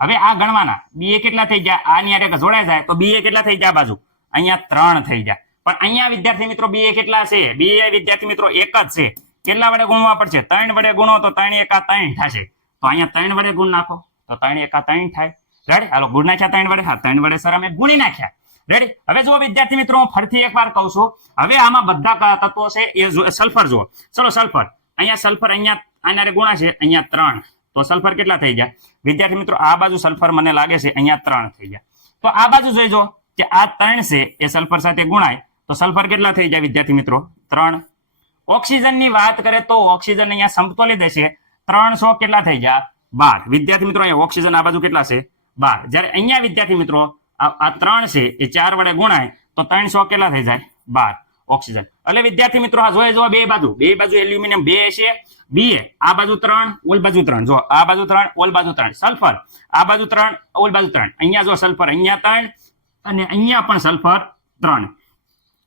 હવે આ ગણવાના, Ba કેટલા થઈ ગયા? આની હારે જોડાઈ જાય તો Ba કેટલા થઈ ગયા? બાજુ અહીંયા 3 થઈ ગયા. પણ અહીંયા વિદ્યાર્થી મિત્રો Ba કેટલા છે? Ba વિદ્યાર્થી મિત્રો 1 જ છે, કેટલા વડે ગુણવા પડશે? 3 વડે ગુણો તો 3 × 3 થશે, તો અહીંયા 3 વડે ગુણ નાખો તો 3 × 3 થાય. રેડી? હાલો ગુણ નાખ્યા 3 વડે, હા 3 વડે સર અમે ગુણી નાખ્યા. રેડી? હવે જો વિદ્યાર્થી મિત્રો હું ફરીથી એકવાર કહું છું, હવે આમાં બધા તત્વો છે એ સલ્ફર જુઓ. ચલો સલ્ફર, અહીંયા સલ્ફર અહીંયા આના ગુણા છે, અહીંયા 3, તો સલ્ફર કેટલા થઈ ગયા? વિદ્યાર્થી મિત્રો આ બાજુ સલ્ફર મને લાગે છે અહીંયા 3 થઈ ગયા. તો આ બાજુ જોઈજો કે આ 3 છે એ સલ્ફર સાથે ગુણાય તો સલ્ફર કેટલા થઈ જાય વિદ્યાર્થી મિત્રો? 3. ઓક્સિજનની વાત કરે તો ઓક્સિજન અહીંયા સમતોલિત હશે, 300 કેટલા થઈ ગયા? 12. વિદ્યાર્થી મિત્રો અહીંયા ઓક્સિજન આ બાજુ કેટલા છે? 12. જ્યારે અહીંયા વિદ્યાર્થી મિત્રો આ 3 છે એ 4 વડે ગુણાય તો 300 કેટલા થઈ જાય? 12 ઓક્સિજન. એટલે વિદ્યાર્થી મિત્રો આ જોઈએ જો બે બાજુ એલ્યુમિનિયમ 2 છે, Ba આ બાજુ 3 ઓલ બાજુ 3, જો આ બાજુ 3 ઓલ બાજુ 3, સલ્ફર આ બાજુ 3 ઓલ બાજુ 3, અહીંયા જો સલ્ફર અહીંયા 3 અને અહીંયા પણ સલ્ફર 3,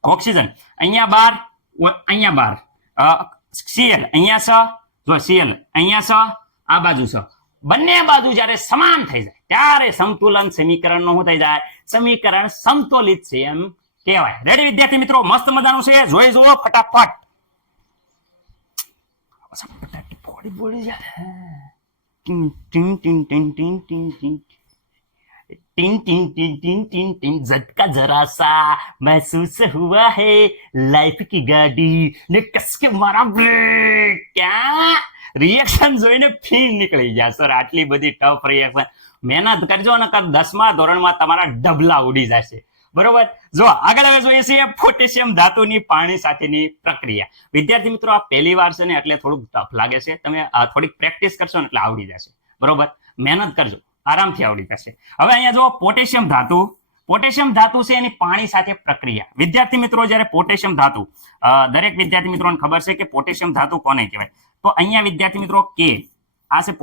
ઓક્સિજન અહીંયા 12 અહીંયા 12, Cl અહીંયા 6, જો Cl અહીંયા 6, આ બાજુ 6, બંને બાજુ જ્યારે સમાન થઈ જાય ત્યારે સંતુલન સમીકરણનો શું થઈ જાય? સમીકરણ સમતોલિત છે એમ કહેવાય. રેડી વિદ્યાર્થી મિત્રો? મસ્ત મજાનું છે, જોઈ જુઓ ફટાફટ. Tin tin tin tin tin tin tin tin tin tin tin tin tin झटका जरा सा महसूस हुआ है लाइफ की गाड़ी ने कसके मारा બ્રેક ક્યાં રિએક્શન જોઈને ફીણ નીકળી ગયા સર આટલી બધી ટફ રિએક્શન મહેનત કરજો ને 10મા ધોરણમાં તમારા ડબલા ઉડી જશે બરોબર જો આગળ હવે જોઈએ છીએ પોટેશિયમ ધાતુની પાણી સાથેની પ્રક્રિયા વિદ્યાર્થી મિત્રો આ પહેલી વાર છે ને એટલે થોડુંક ટફ લાગે છે તમે થોડીક પ્રેક્ટિસ કરશો ને એટલે આવડી જશે બરોબર મહેનત કરજો આરામથી આવડી જશે હવે અહીંયા જો પોટેશિયમ ધાતુ છે એની પાણી સાથે પ્રક્રિયા વિદ્યાર્થી મિત્રો જ્યારે પોટેશિયમ ધાતુ દરેક વિદ્યાર્થી મિત્રોને ખબર છે કે પોટેશિયમ ધાતુ કોને કહેવાય તો અહીંયા વિદ્યાર્થી મિત્રો કે આ છે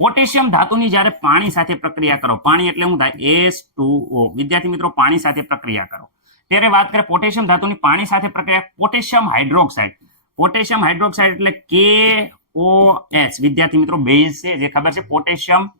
પોટેશિયમ ધાતુની જ્યારે પાણી સાથે પ્રક્રિયા કરો પાણી એટલે શું થાય H2O વિદ્યાર્થી મિત્રો પાણી સાથે પ્રક્રિયા કરો ત્યારે વાત કરીએ પોટેશિયમ ધાતુની પાણી સાથે પ્રક્રિયા પોટેશિયમ હાઇડ્રોક્સાઇડ એટલે KOH વિદ્યાર્થી મિત્રો બેઝ છે જે ખબર છે પોટેશિયમ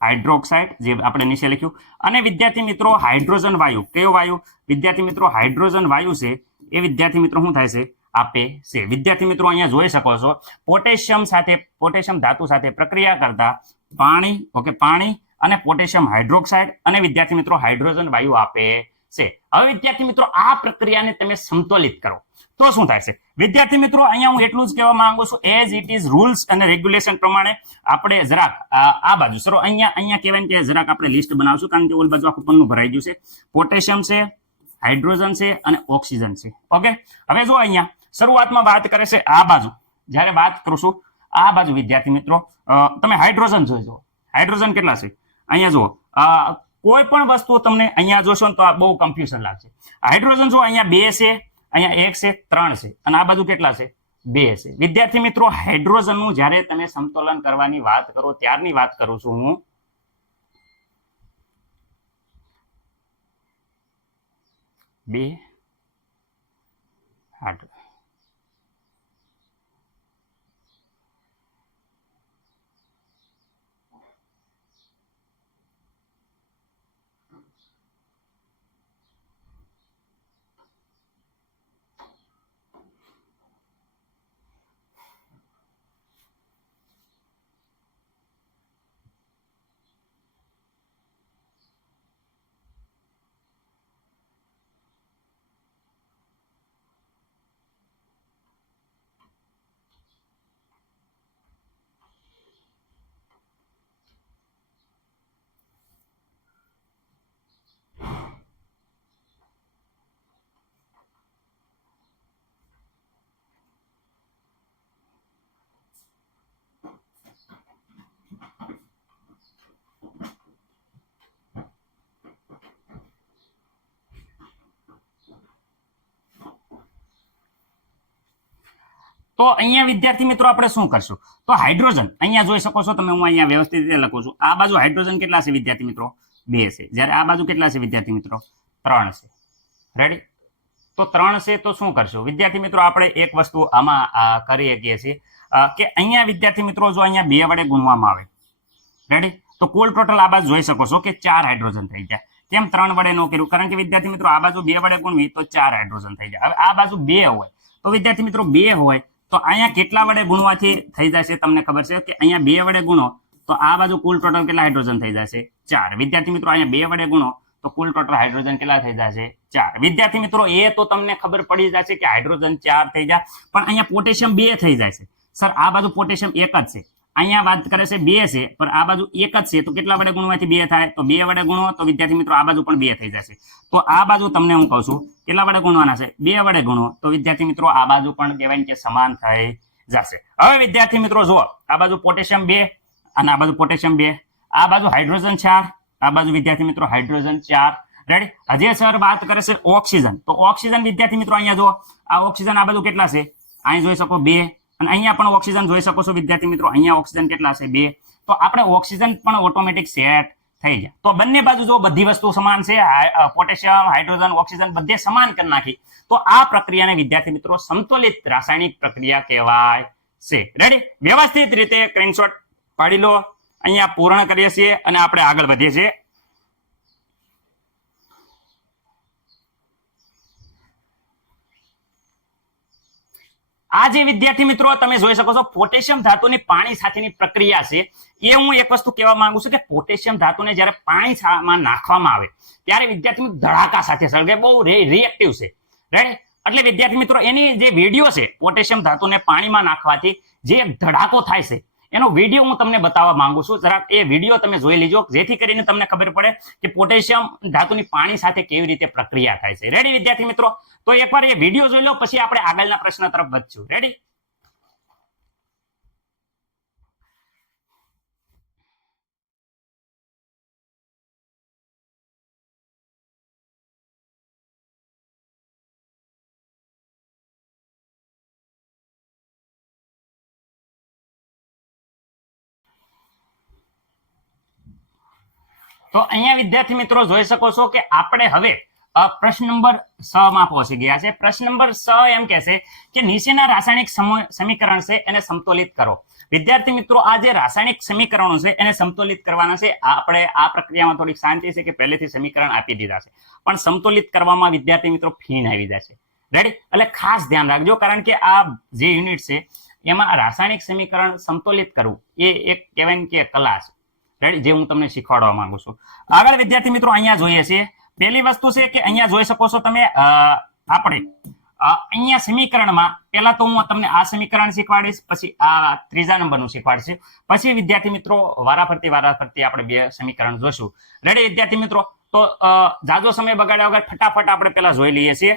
હાઇડ્રોક્સાઇડ જે આપણે નીચે લખ્યું અને વિદ્યાર્થી મિત્રો હાઇડ્રોજન વાયુ કયો વાયુ વિદ્યાર્થી મિત્રો હાઇડ્રોજન વાયુ છે એ વિદ્યાર્થી મિત્રો શું થાય છે આપે છે વિદ્યાર્થી મિત્રો અહીંયા જોઈ શકો છો પોટેશિયમ ધાતુ સાથે પ્રક્રિયા કરતા પાણી અને પોટેશિયમ હાઇડ્રોક્સાઇડ અને વિદ્યાર્થી મિત્રો હાઇડ્રોજન વાયુ આપે છે હવે વિદ્યાર્થી મિત્રો આ પ્રક્રિયાને તમે સમતોલિત કરો તો શું થાય છે વિદ્યાર્થી મિત્રો અહીંયા હું એટલું જ કહેવા માંગુ છું એઝ ઇટ ઇઝ રૂલ્સ અને રેગ્યુલેશન પ્રમાણે આપણે જરાક આ બાજુ સરો અહીંયા કહેવાય કે જરાક આપણે લિસ્ટ બનાવશું કારણ કે ઓલ બાજુ આખું પન્નું ભરાઈ ગયું છે પોટેશિયમ છે હાઇડ્રોજન છે અને ઓક્સિજન છે ઓકે હવે જો અહીંયા શરૂઆતમાં વાત કરે છે આ બાજુ જ્યારે વાત કરું છું આ બાજુ વિદ્યાર્થી મિત્રો તમે હાઇડ્રોજન જોજો હાઇડ્રોજન કેટલા છે અહીંયા જુઓ કોઈ પણ વસ્તુ તમને અહીંયા જોશો ને તો આ બહુ કન્ફ્યુઝન લાગશે હાઇડ્રોજન જો અહીંયા 2 છે અહીંયા 1 છે 3 છે અને આ બાજુ કેટલા છે 2 છે વિદ્યાર્થી મિત્રો હાઇડ્રોજનનું જ્યારે તમે સમતોલન કરવાની વાત કરો ત્યારની વાત કરું છું હું બે હાઇડ્રોજન તો અહીંયા વિદ્યાર્થી મિત્રો આપણે શું કરશું તો હાઇડ્રોજન અહીંયા જોઈ શકો છો તમે હું અહીંયા વ્યવસ્થિત રીતે લખું છું આ બાજુ હાઇડ્રોજન કેટલા છે વિદ્યાર્થી મિત્રો 2 છે જ્યારે આ બાજુ કેટલા છે વિદ્યાર્થી મિત્રો 3 છે રેડી તો 3 છે તો શું કરશું વિદ્યાર્થી મિત્રો આપણે એક વસ્તુ આમાં કરી શકીએ છીએ કે અહીંયા વિદ્યાર્થી મિત્રો જો અહીંયા 2 વડે ગુણવામાં આવે રેડી તો કુલ ટોટલ આ બાજુ જોઈ શકો છો કે 4 હાઇડ્રોજન થઈ જાય કેમ 3 વડે ન કર્યું કારણ કે વિદ્યાર્થી મિત્રો આ બાજુ 2 વડે ગુણવી તો 4 હાઇડ્રોજન થઈ જાય હવે આ બાજુ 2 હોય તો વિદ્યાર્થી મિત્રો 2 હોય તો અહીંયા કેટલા વડે ગુણવાથી થઈ જશે તમને ખબર છે કે અહીંયા 2 વડે ગુણો તો આ બાજુ કુલ ટોટલ કેટલા હાઇડ્રોજન થઈ જશે 4 વિદ્યાર્થી મિત્રો અહીંયા 2 વડે ગુણો તો કુલ ટોટલ હાઇડ્રોજન કેટલા થઈ જશે 4 વિદ્યાર્થી મિત્રો એ તો તમને ખબર પડી જશે કે હાઇડ્રોજન 4 થઈ જાય પણ અહીંયા પોટેશિયમ 2 થઈ જાય છે સર આ બાજુ પોટેશિયમ 1 જ છે અહીંયા વાત કરે છે 2 છે પણ આ બાજુ 1 જ છે તો કેટલા વડે ગુણવાથી 2 થાય તો 2 વડે ગુણો તો વિદ્યાર્થી મિત્રો આ બાજુ પણ 2 થઈ જશે તો આ બાજુ તમને હું કહું છું કેટલા વડે ગુણવાના છે 2 વડે ગુણો તો વિદ્યાર્થી મિત્રો આ બાજુ પણ કહેવાય કે સમાન થઈ જશે હવે વિદ્યાર્થી મિત્રો જુઓ આ બાજુ પોટેશિયમ 2 અને આ બાજુ પોટેશિયમ 2 આ બાજુ હાઇડ્રોજન 4 આ બાજુ વિદ્યાર્થી મિત્રો હાઇડ્રોજન 4 રેડી હજી સર વાત કરે છે ઓક્સિજન તો ઓક્સિજન વિદ્યાર્થી મિત્રો અહીંયા જો આ ઓક્સિજન આ બાજુ કેટલા છે અહીં જોઈ શકો 2 અને અહીંયા પણ ઓક્સિજન જોઈ શકો છો વિદ્યાર્થી મિત્રો અહીંયા ઓક્સિજન કેટલા છે 2 તો આપણે ઓક્સિજન પણ ઓટોમેટિક સેટ થઈ જાય તો બંને બાજુ જો બધી વસ્તુ સમાન છે પોટેશિયમ હાઇડ્રોજન ઓક્સિજન બધે સમાન કરી નાખી તો આ પ્રક્રિયાને વિદ્યાર્થી મિત્રો સમતોલિત રાસાયણિક પ્રક્રિયા કહેવાય છે રેડી વ્યવસ્થિત રીતે સ્ક્રીનશોટ પાડી લો અહીંયા પૂર્ણ કરીએ છીએ અને આપણે આગળ વધીએ છીએ આ જે વિદ્યાર્થી મિત્રો તમે જોઈ શકો છો પોટેશિયમ ધાતુની પાણી સાથેની પ્રક્રિયા છે. એ હું એક વસ્તુ કહેવા માંગુ છું કે પોટેશિયમ ધાતુને જ્યારે પાણીમાં નાખવામાં આવે ત્યારે વિદ્યાર્થી ધડાકા સાથે સળગે, બહુ રિએક્ટિવ છે. રાઈટ? એટલે વિદ્યાર્થી મિત્રો એની જે વિડીયો છે પોટેશિયમ ધાતુને પાણીમાં નાખવાથી જે ધડાકો થાય છે એનો વિડીયો હું તમને બતાવવા માંગુ છું. જરાક એ વિડીયો તમે જોઈ લીજો, જેથી કરીને તમને ખબર પડે કે પોટેશિયમ ધાતુની પાણી સાથે કેવી રીતે પ્રક્રિયા થાય છે. રેડી વિદ્યાર્થી મિત્રો? તો એકવાર એ વિડીયો જોઈ લો, પછી આપણે આગળના પ્રશ્ન તરફ વધશું. રેડી? તો અહીંયા વિદ્યાર્થી મિત્રો જોઈ શકો છો કે આપણે હવે પ્રશ્ન નંબર 6 માં પહોંચી ગયા છે. પ્રશ્ન નંબર 6 એમ કહે છે કે નીચેના રાસાયણિક સમીકરણ છે એને સમતોલિત કરો. વિદ્યાર્થી મિત્રો આ જે રાસાયણિક સમીકરણો છે એને સમતોલિત કરવાના છે. આપણે આ પ્રક્રિયામાં થોડીક શાંતિ છે કે પહેલેથી સમીકરણ આપી દીધા છે, પણ સમતોલિત કરવામાં વિદ્યાર્થી મિત્રો ફીણ આવી જશે. રેડી? એટલે ખાસ ધ્યાન રાખજો, કારણ કે આ જે યુનિટ છે એમાં રાસાયણિક સમીકરણ સમતોલિત કરવું એ એક કહેવાય કે કલા છે. રેડી? જે હું તમને શીખવાડવા માંગુ છું. આગળ વિદ્યાર્થી મિત્રો અહીંયા જોઈએ છીએ, પહેલી વસ્તુ છે કે અહીંયા જોઈ શકો છો તમે, આપણે અહીંયા સમીકરણમાં પહેલા તો હું તમને આ સમીકરણ શીખવાડીશ, પછી આ ત્રીજા નંબરનું શીખવાડીશ, પછી વિદ્યાર્થી મિત્રો વારાફરતી આપણે બે સમીકરણ જોશું. રેડી વિદ્યાર્થી મિત્રો? તો જાજો સમય બગાડ્યા વગર ફટાફટ આપણે પહેલા જોઈ લઈએ છીએ.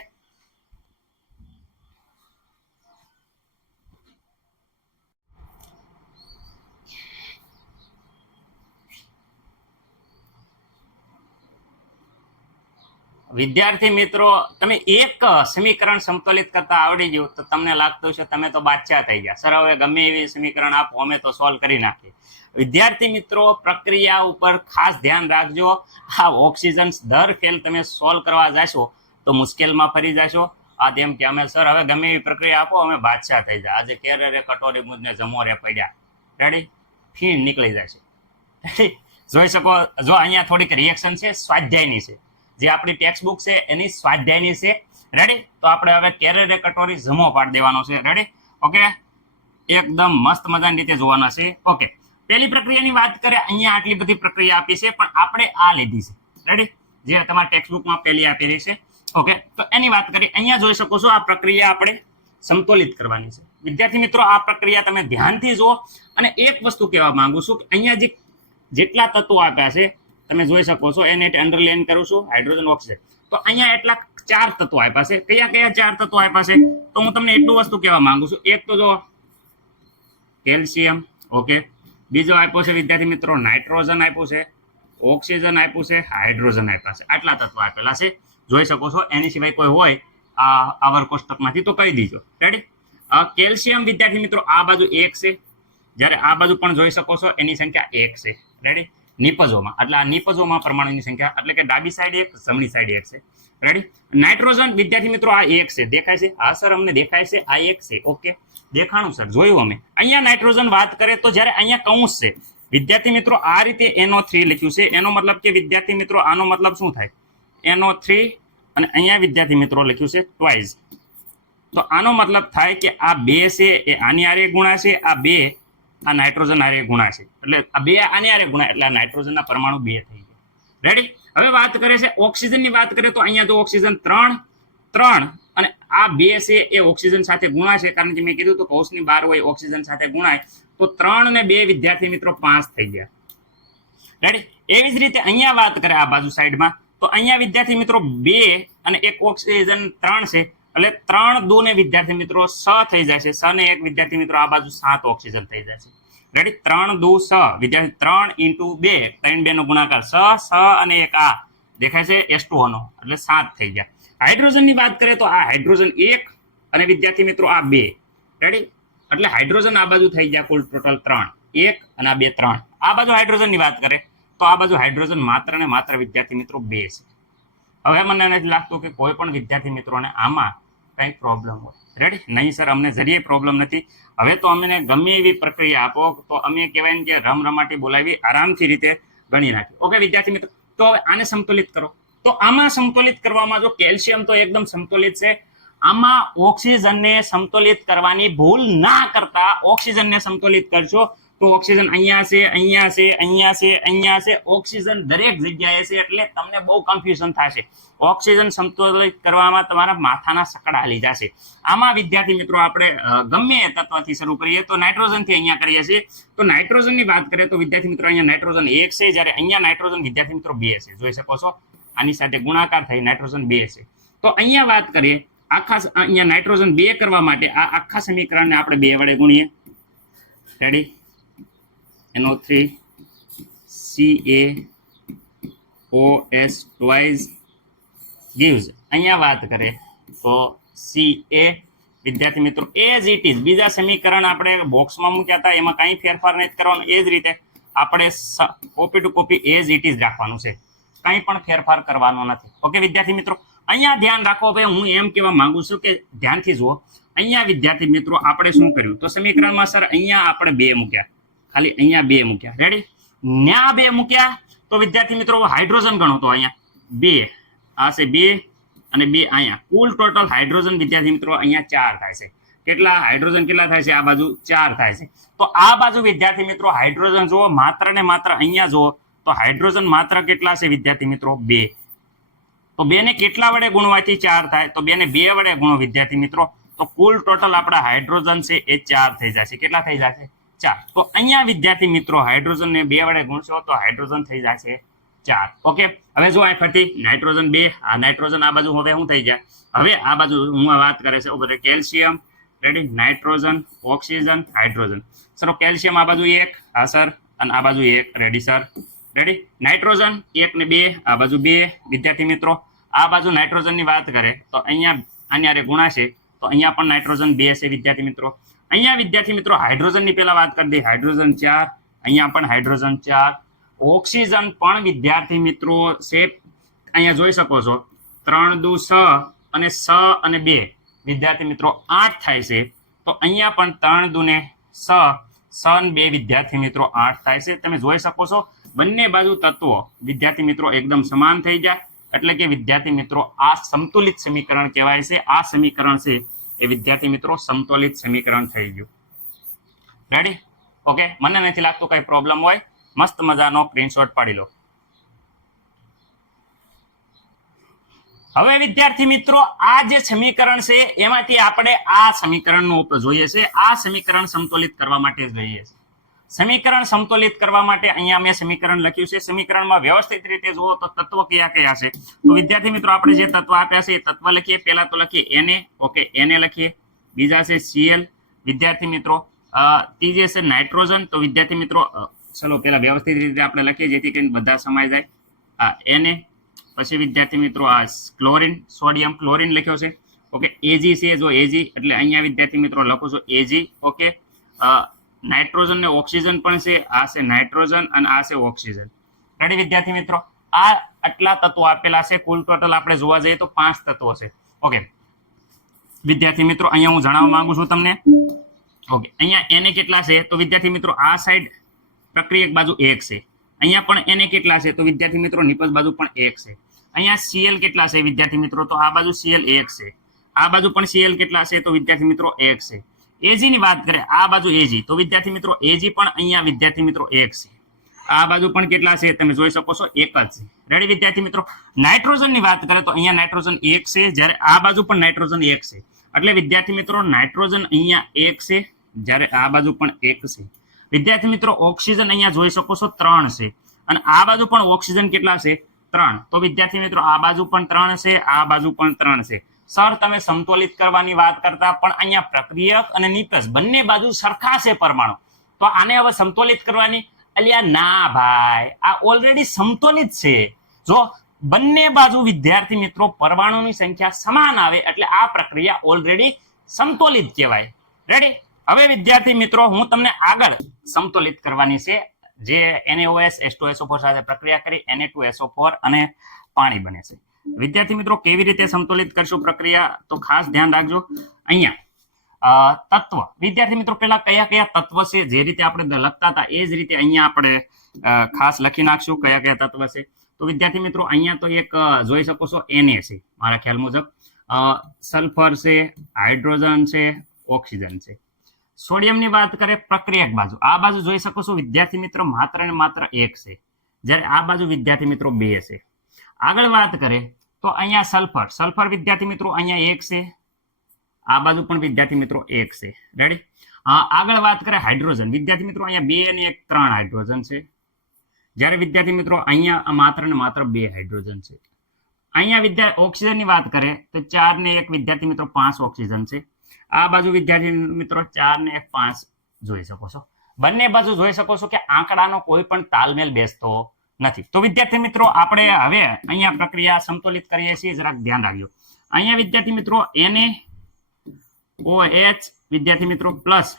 વિદ્યાર્થી મિત્રો તમે એક સમીકરણ સમતોલિત કરતા આવડી ગયું તો તમને લાગતું છે તમે તો બાદશાહ થઈ ગયા. સર હવે ગમે એવી સમીકરણ આપો અમે તો સોલ્વ કરી નાખીએ. વિદ્યાર્થી મિત્રો પ્રક્રિયા ઉપર ખાસ ધ્યાન રાખજો. આ ઓક્સિજન દર ફેલ તમે સોલ્વ કરવા જશો તો મુશ્કેલમાં ફરી જશો. આ તેમ કે અમે સર હવે ગમે એવી પ્રક્રિયા આપો અમે બાદશાહ થઈ જાય. આજે કેરે રે કટોરી મુજને જમો રે પડ્યા. રેડી? ફીણ નીકળી જશે. જોઈ શકો, જો અહીંયા થોડીક રિએક્શન છે સ્વાધ્યાયની છે, જે આપણી ટેક્સ્ટ બુક છે એની સ્વાધ્યાયની છે. રેડી? તો આપણે હવે કેરે રે કટોરી જમો પાડી દેવાનો છે. રેડી? ઓકે, એકદમ મસ્ત મજાની રીતે જોવાના છે. ઓકે, પહેલી પ્રક્રિયાની વાત કરીએ, અહીંયા આટલી બધી પ્રક્રિયા આપી છે પણ આપણે આ લીધી છે. રેડી? જે તમારા ટેક્સ્ટ બુકમાં પહેલી આપેલી છે. ઓકે, તો એની વાત કરીએ, અહીંયા જોઈ શકો છો આ પ્રક્રિયા આપણે સમતોલિત કરવાની છે. વિદ્યાર્થી મિત્રો આ પ્રક્રિયા તમે ધ્યાનથી જુઓ, અને એક વસ્તુ કહેવા માંગુ છું કે અહીંયા જેટલા તત્વો આપ્યા છે તમે જોઈ શકો છો, એને અંડરલાઈન કરું છું, હાઇડ્રોજન ઓક્સિજન. તો અહીંયા એટલા 4 તત્વો આપ્યા છે. કયા કયા 4 તત્વો આપ્યા છે? તો હું તમને એટલું વસ્તુ કહેવા માંગુ છું. એક તો જો કેલ્શિયમ, ઓકે, બીજો આપ્યો છે વિદ્યાર્થી મિત્રો નાઇટ્રોજન આપ્યું છે, ઓક્સિજન આપ્યું છે, હાઇડ્રોજન આપ્યા છે. આટલા તત્વો આપેલા છે, જોઈ શકો છો. એની સિવાય કોઈ હોય આવર કોષ્ટકમાંથી તો કહી દીજો. રેડી? કેલ્શિયમ વિદ્યાર્થી મિત્રો આ બાજુ 1 છે, જ્યારે આ બાજુ પણ જોઈ શકો છો એની સંખ્યા 1 છે. રેડી? નિપજોમાં, એટલે આ નિપજોમાં પરમાણુની સંખ્યા, એટલે કે ડાબી સાઈડ 1, જમણી સાઈડ 1 છે. રેડી? નાઇટ્રોજન વિદ્યાર્થી મિત્રો આ 1 છે. દેખાય છે? હા સર અમને દેખાય છે, આ 1 છે. ઓકે, દેખાણું સર, જોયું અમે. અહીંયા નાઇટ્રોજન વાત કરે તો જ્યારે અહીંયા કૌંસ છે વિદ્યાર્થી મિત્રો આ રીતે NO3 લખ્યું છે, એનો મતલબ કે વિદ્યાર્થી મિત્રો આનો મતલબ શું થાય? NO3, અને અહીંયા વિદ્યાર્થી મિત્રો લખ્યું છે ટ્વાઇસ. તો આનો મતલબ થાય કે આ 2 છે એ આની આરે ગુણા છે, આ 2 આ નાઇટ્રોજન આરે ગુણા છે, એટલે આ 2 આની આરે ગુણા, એટલે આ નાઇટ્રોજનના પરમાણુ 2 થઈ ગયા. રેડી? હવે વાત કરે છે ઓક્સિજનની વાત કરીએ તો અહીંયા તો ઓક્સિજન 3, અને આ 2 છે એ ઓક્સિજન સાથે ગુણા છે, કારણ કે મેં કીધું તો કૌંસની બહાર હોય ઓક્સિજન સાથે ગુણાય, તો 3 ને 2 વિદ્યાર્થી મિત્રો 5 થઈ ગયા. રેડી? એવી જ રીતે અહીંયા વાત કરે આ બાજુ સાઈડમાં, તો અહીંયા વિદ્યાર્થી મિત્રો 2 અને 1 ઓક્સિજન 3 છે, એટલે 3 2 ને વિદ્યાર્થી મિત્રો 6 થઈ જાય છે. 6 ને 1 વિદ્યાર્થી મિત્રો આ બાજુ 7 ઓક્સિજન થઈ જાય છે. રેડી? 3 2 6 વિદ્યાર્થી 3 × 2, 3 2 નો ગુણાકાર 6 અને 1 આ દેખાય છે H2O નો, એટલે 7 થઈ ગયા. હાઇડ્રોજનની વાત કરીએ તો આ હાઇડ્રોજન 1 અને વિદ્યાર્થી મિત્રો આ 2. રેડી? એટલે હાઇડ્રોજન આ બાજુ થઈ ગયા કુલ ટોટલ 3, 1 અને આ 2 3. આ બાજુ હાઇડ્રોજનની વાત કરે તો આ બાજુ હાઇડ્રોજન માત્ર ને માત્ર વિદ્યાર્થી મિત્રો 2 છે. હવે મને નથી લાગતું કે કોઈ પણ વિદ્યાર્થી મિત્રોને આમાં કંઈ પ્રોબ્લેમ હોય. રેડી? નહીં સર અમને જરીએ પ્રોબ્લેમ નથી. હવે તો અમને ગમે એવી પ્રક્રિયા આપો તો અમે કહેવાય ને કે રમરમાટી બોલાવી આરામથી રીતે ગણી નાખી. ઓકે વિદ્યાર્થી મિત્રો, તો હવે આને સમતોલિત કરો. તો આમાં સમતોલિત કરવામાં જો કેલ્શિયમ તો એકદમ સમતોલિત છે, આમાં ઓક્સિજનને સમતોલિત કરવાની ભૂલ ના કરતા ઓક્સિજનને સમતોલિત કરશો તો ઓક્સિજન અહીંયા છે, અહીંયા છે, અહીંયા છે, અહીંયા છે, ઓક્સિજન દરેક જગ્યાએ છે, એટલે તમને બહુ કન્ફ્યુઝન થશે. ઓક્સિજન સમતોલિત કરવામાં તમારા માથાના સકડા હાલી જશે. આમાં વિદ્યાર્થી મિત્રો આપણે ગમે એ તત્વથી શરૂ કરીએ તો નાઇટ્રોજનથી અહીંયા કરીએ છીએ. તો નાઇટ્રોજનની વાત કરીએ તો વિદ્યાર્થી મિત્રો અહીંયા નાઇટ્રોજન 1 છે, જ્યારે અહીંયા નાઇટ્રોજન વિદ્યાર્થી મિત્રો 2 છે. જોઈ શકો છો આની સાથે ગુણાકાર થઈ નાઇટ્રોજન 2 છે. તો અહીંયા વાત કરીએ આખા અહીંયા નાઇટ્રોજન 2 કરવા માટે આ આખા સમીકરણને આપણે 2 વડે ગુણીએ. Ready? NO3 CaOS twice gives અહીંયા વાત કરીએ તો Ca વિદ્યાર્થી મિત્રો એઝ ઇટ ઇઝ બીજા સમીકરણ આપણે બોક્સમાં મૂક્યા હતા એમાં કંઈ ફેરફાર નથી કરવાનો. એ જ રીતે આપણે copy to copy as it is રાખવાનું છે, કંઈ પણ ફેરફાર કરવાનો નથી. ઓકે વિદ્યાર્થી મિત્રો, અહીંયા ધ્યાન રાખો. ભાઈ હું એમ કહેવા માંગુ છું કે ધ્યાનથી જુઓ. અહીંયા વિદ્યાર્થી મિત્રો આપણે શું કર્યું તો સમીકરણમાં સર અહીંયા આપણે 2 મૂક્યા, ખાલી અહીંયા 2 મૂક્યા. રેડી? ન્યા 2 મૂક્યા તો વિદ્યાર્થી મિત્રો હાઇડ્રોજન ગણો તો અહીંયા 2 આ છે 2 અને 2 અહીંયા કુલ ટોટલ હાઇડ્રોજન વિદ્યાર્થી મિત્રો અહીંયા 4 થાય છે. કેટલા હાઇડ્રોજન કેટલા થાય છે? આ બાજુ 4 થાય છે. તો આ બાજુ વિદ્યાર્થી મિત્રો હાઇડ્રોજન જુઓ માત્ર ને માત્ર અહીંયા જુઓ તો હાઇડ્રોજન માત્ર કેટલા છે વિદ્યાર્થી મિત્રો? 2. તો 2 ને કેટલા વડે ગુણવાથી 4 થાય? તો 2 ને 2 વડે ગુણો વિદ્યાર્થી મિત્રો તો કુલ ટોટલ આપણા હાઇડ્રોજન છે એ 4 થઈ જશે. કેટલા થઈ જશે? 4. તો અહીંયા વિદ્યાર્થી મિત્રો હાઇડ્રોજન ને 2 વડે ગુણશો તો હાઇડ્રોજન થઈ જશે 4. ઓકે, હવે જો આ ફરતી નાઇટ્રોજન 2 આ નાઇટ્રોજન આ બાજુ હવે શું થઈ જાય? હવે આ બાજુ હું વાત કરે છે ઉપર calcium. Ready? Nitrogen, oxygen, hydrogen. Sir calcium આ બાજુ 1 હા સર અને આ બાજુ 1. Ready sir? રેડી? નાઇટ્રોજન 1 ને 2 આ બાજુ 2 વિદ્યાર્થી મિત્રો. આ બાજુ નાઇટ્રોજનની વાત કરે તો અહીંયા આની ગુણાશે તો અહીંયા પણ નાઇટ્રોજન 2 છે વિદ્યાર્થી મિત્રો. અહીંયા વિદ્યાર્થી મિત્રો હાઇડ્રોજનની પહેલા વાત કરી દઈએ. હાઇડ્રોજન 4, અહીંયા પણ હાઇડ્રોજન 4. ઓક્સિજન પણ વિદ્યાર્થી મિત્રો છે અહીંયા જોઈ શકો છો 3 દુ 6 અને 6 અને 2 વિદ્યાર્થી મિત્રો 8 થાય છે. તો અહીંયા પણ 3 દુ ને 6 6 ને 2 વિદ્યાર્થી મિત્રો 8 થાય છે. તમે જોઈ શકો છો બંને બાજુ તત્વો વિદ્યાર્થી મિત્રો એકદમ સમાન થઈ જાય, એટલે કે વિદ્યાર્થી મિત્રો આ સંતુલિત સમીકરણ કહેવાય છે. આ સમીકરણ છે એ વિદ્યાર્થી મિત્રો સમતોલિત સમીકરણ થઈ ગયું. રેડી? ઓકે, મને નથી લાગતું કઈ પ્રોબ્લેમ હોય. મસ્ત મજાનો સ્ક્રીનશોટ પાડી લો. હવે વિદ્યાર્થી મિત્રો આ જે સમીકરણ છે એમાંથી આપણે આ સમીકરણનો ઉપયોગ જોઈએ છે. આ સમીકરણ સમતોલિત કરવા માટે જ જોઈએ છે. સમીકરણ સમતોલિત કરવા માટે અહીંયા મેં સમીકરણ લખ્યું છે. સમીકરણમાં વ્યવસ્થિત રીતે જુઓ તો તત્વો કયા કયા છે. તો વિદ્યાર્થી મિત્રો આપણે જે તત્વ આપ્યા છે એ તત્વ લખીએ. પહેલા તો લખીએ Na. ઓકે, Na લખીએ. બીજા છે Cl વિદ્યાર્થી મિત્રો. ત્રીજે છે નાઇટ્રોજન. તો વિદ્યાર્થી મિત્રો ચલો પહેલા વ્યવસ્થિત રીતે આપણે લખીએ જેથી કરીને બધા સમાઈ જાય. Na પછી વિદ્યાર્થી મિત્રો આ ક્લોરીન, સોડિયમ ક્લોરીન લખ્યો છે. ઓકે, Ag છે જો Ag એટલે અહીંયા વિદ્યાર્થી મિત્રો લખું છું Ag. ઓકે, નાઇટ્રોજન ને ઓક્સિજન પણ છે. આ છે નાઇટ્રોજન અને આ છે ઓક્સિજન. રેડી વિદ્યાર્થી મિત્રો? આ આટલા તત્વો આપેલા છે. કુલ ટોટલ આપણે જોવા જઈએ તો 5 તત્વો છે. ઓકે વિદ્યાર્થી મિત્રો અહીંયા હું જણાવવા માંગુ છું તમને. ઓકે, અહીંયા Na કેટલા છે તો વિદ્યાર્થી મિત્રો આ સાઈડ પ્રક્રિયક બાજુ 1 છે. અહીંયા પણ Na કેટલા છે તો વિદ્યાર્થી મિત્રો નિપજ બાજુ પણ 1 છે. અહીંયા Cl કેટલા છે વિદ્યાર્થી મિત્રો તો આ બાજુ Cl 1 છે. આ બાજુ પણ Cl કેટલા છે તો વિદ્યાર્થી મિત્રો 1 છે. Ag ની વાત કરે આ બાજુ Ag તો વિદ્યાર્થી મિત્રો Ag પણ અહીંયા વિદ્યાર્થી મિત્રો 1 છે. આ બાજુ પણ કેટલા છે તમે જોઈ શકો છો 1 જ છે. રેડી વિદ્યાર્થી મિત્રો? નાઇટ્રોજન ની વાત કરે તો અહીંયા નાઇટ્રોજન 1 છે, જ્યારે આ બાજુ પણ નાઇટ્રોજન 1 છે. એટલે વિદ્યાર્થી મિત્રો નાઇટ્રોજન અહીંયા 1 છે, જ્યારે આ બાજુ પણ 1 છે. વિદ્યાર્થી મિત્રો ઓક્સિજન અહીંયા જોઈ શકો છો 3 છે અને આ બાજુ પણ ઓક્સિજન કેટલા છે? 3. તો વિદ્યાર્થી મિત્રો આ બાજુ પણ 3 છે, આ બાજુ પણ 3 છે. સર તમે સમતોલિત કરવાની વાત કરતા પણ અહીંયા પ્રક્રિયક અને નિપજ બંને બાજુ સરખા છે પરમાણુ, તો આને હવે સમતોલિત કરવાની? અલ્યા ના ભાઈ, આ ઓલરેડી સમતોલિત છે. જો બંને બાજુ વિદ્યાર્થી મિત્રો પરમાણુની સંખ્યા સમાન આવે એટલે આ પ્રક્રિયા ઓલરેડી સમતોલિત કહેવાય. રેડી? હવે વિદ્યાર્થી મિત્રો હું તમને આગળ સમતોલિત કરવાની છે, જે NaOH H2SO4 સાથે પ્રક્રિયા કરી Na2SO4 અને પાણી બને છે. વિદ્યાર્થી મિત્રો કેવી રીતે સમતોલિત કરશું પ્રક્રિયા તો ખાસ ધ્યાન રાખજો. અહીંયા તત્વ વિદ્યાર્થી મિત્રો પેલા કયા કયા તત્વ છે જે રીતે આપણે લખતા હતા એ જ રીતે અહીંયા આપણે ખાસ લખી નાખશું કયા કયા તત્વ છે. તો વિદ્યાર્થી મિત્રો અહીંયા તો એક જોઈ શકો છો Na છે મારા ખ્યાલ મુજબ, સલ્ફર છે, હાઇડ્રોજન છે, ઓક્સિજન છે. સોડિયમની વાત કરે પ્રક્રિયક બાજુ, આ બાજુ જોઈ શકો છો વિદ્યાર્થી મિત્રો માત્ર ને માત્ર 1 છે, જ્યારે આ બાજુ વિદ્યાર્થી મિત્રો 2 છે. આગળ વાત કરે તો અહીંયા સલ્ફર વિદ્યાર્થી મિત્રો અહીંયા 1 છે, આ બાજુ પણ વિદ્યાર્થી મિત્રો 1 છે. રેડી. આગળ વાત કરે હાઇડ્રોજન વિદ્યાર્થી મિત્રો અહીંયા 2 અને 1 3 હાઇડ્રોજન છે, જ્યારે વિદ્યાર્થી મિત્રો અહીંયા માત્ર ને માત્ર 2 હાઇડ્રોજન છે. અહીંયા ઓક્સિજનની વાત કરે તો 4 ને 1 વિદ્યાર્થી મિત્રો 5 ઓક્સિજન છે. આ બાજુ વિદ્યાર્થી મિત્રો 4 ને 1 5 જોઈ શકો છો. બંને બાજુ જોઈ શકો છો કે આંકડાનો કોઈ પણ તાલમેલ બેસતો નથી. તો વિદ્યાર્થી મિત્રો આપણે હવે અહીંયા પ્રક્રિયા સમતોલિત કરીએ છીએ, જરાક ધ્યાન રાખજો. અહીંયા વિદ્યાર્થી મિત્રો NaOH વિદ્યાર્થી મિત્રો પ્લસ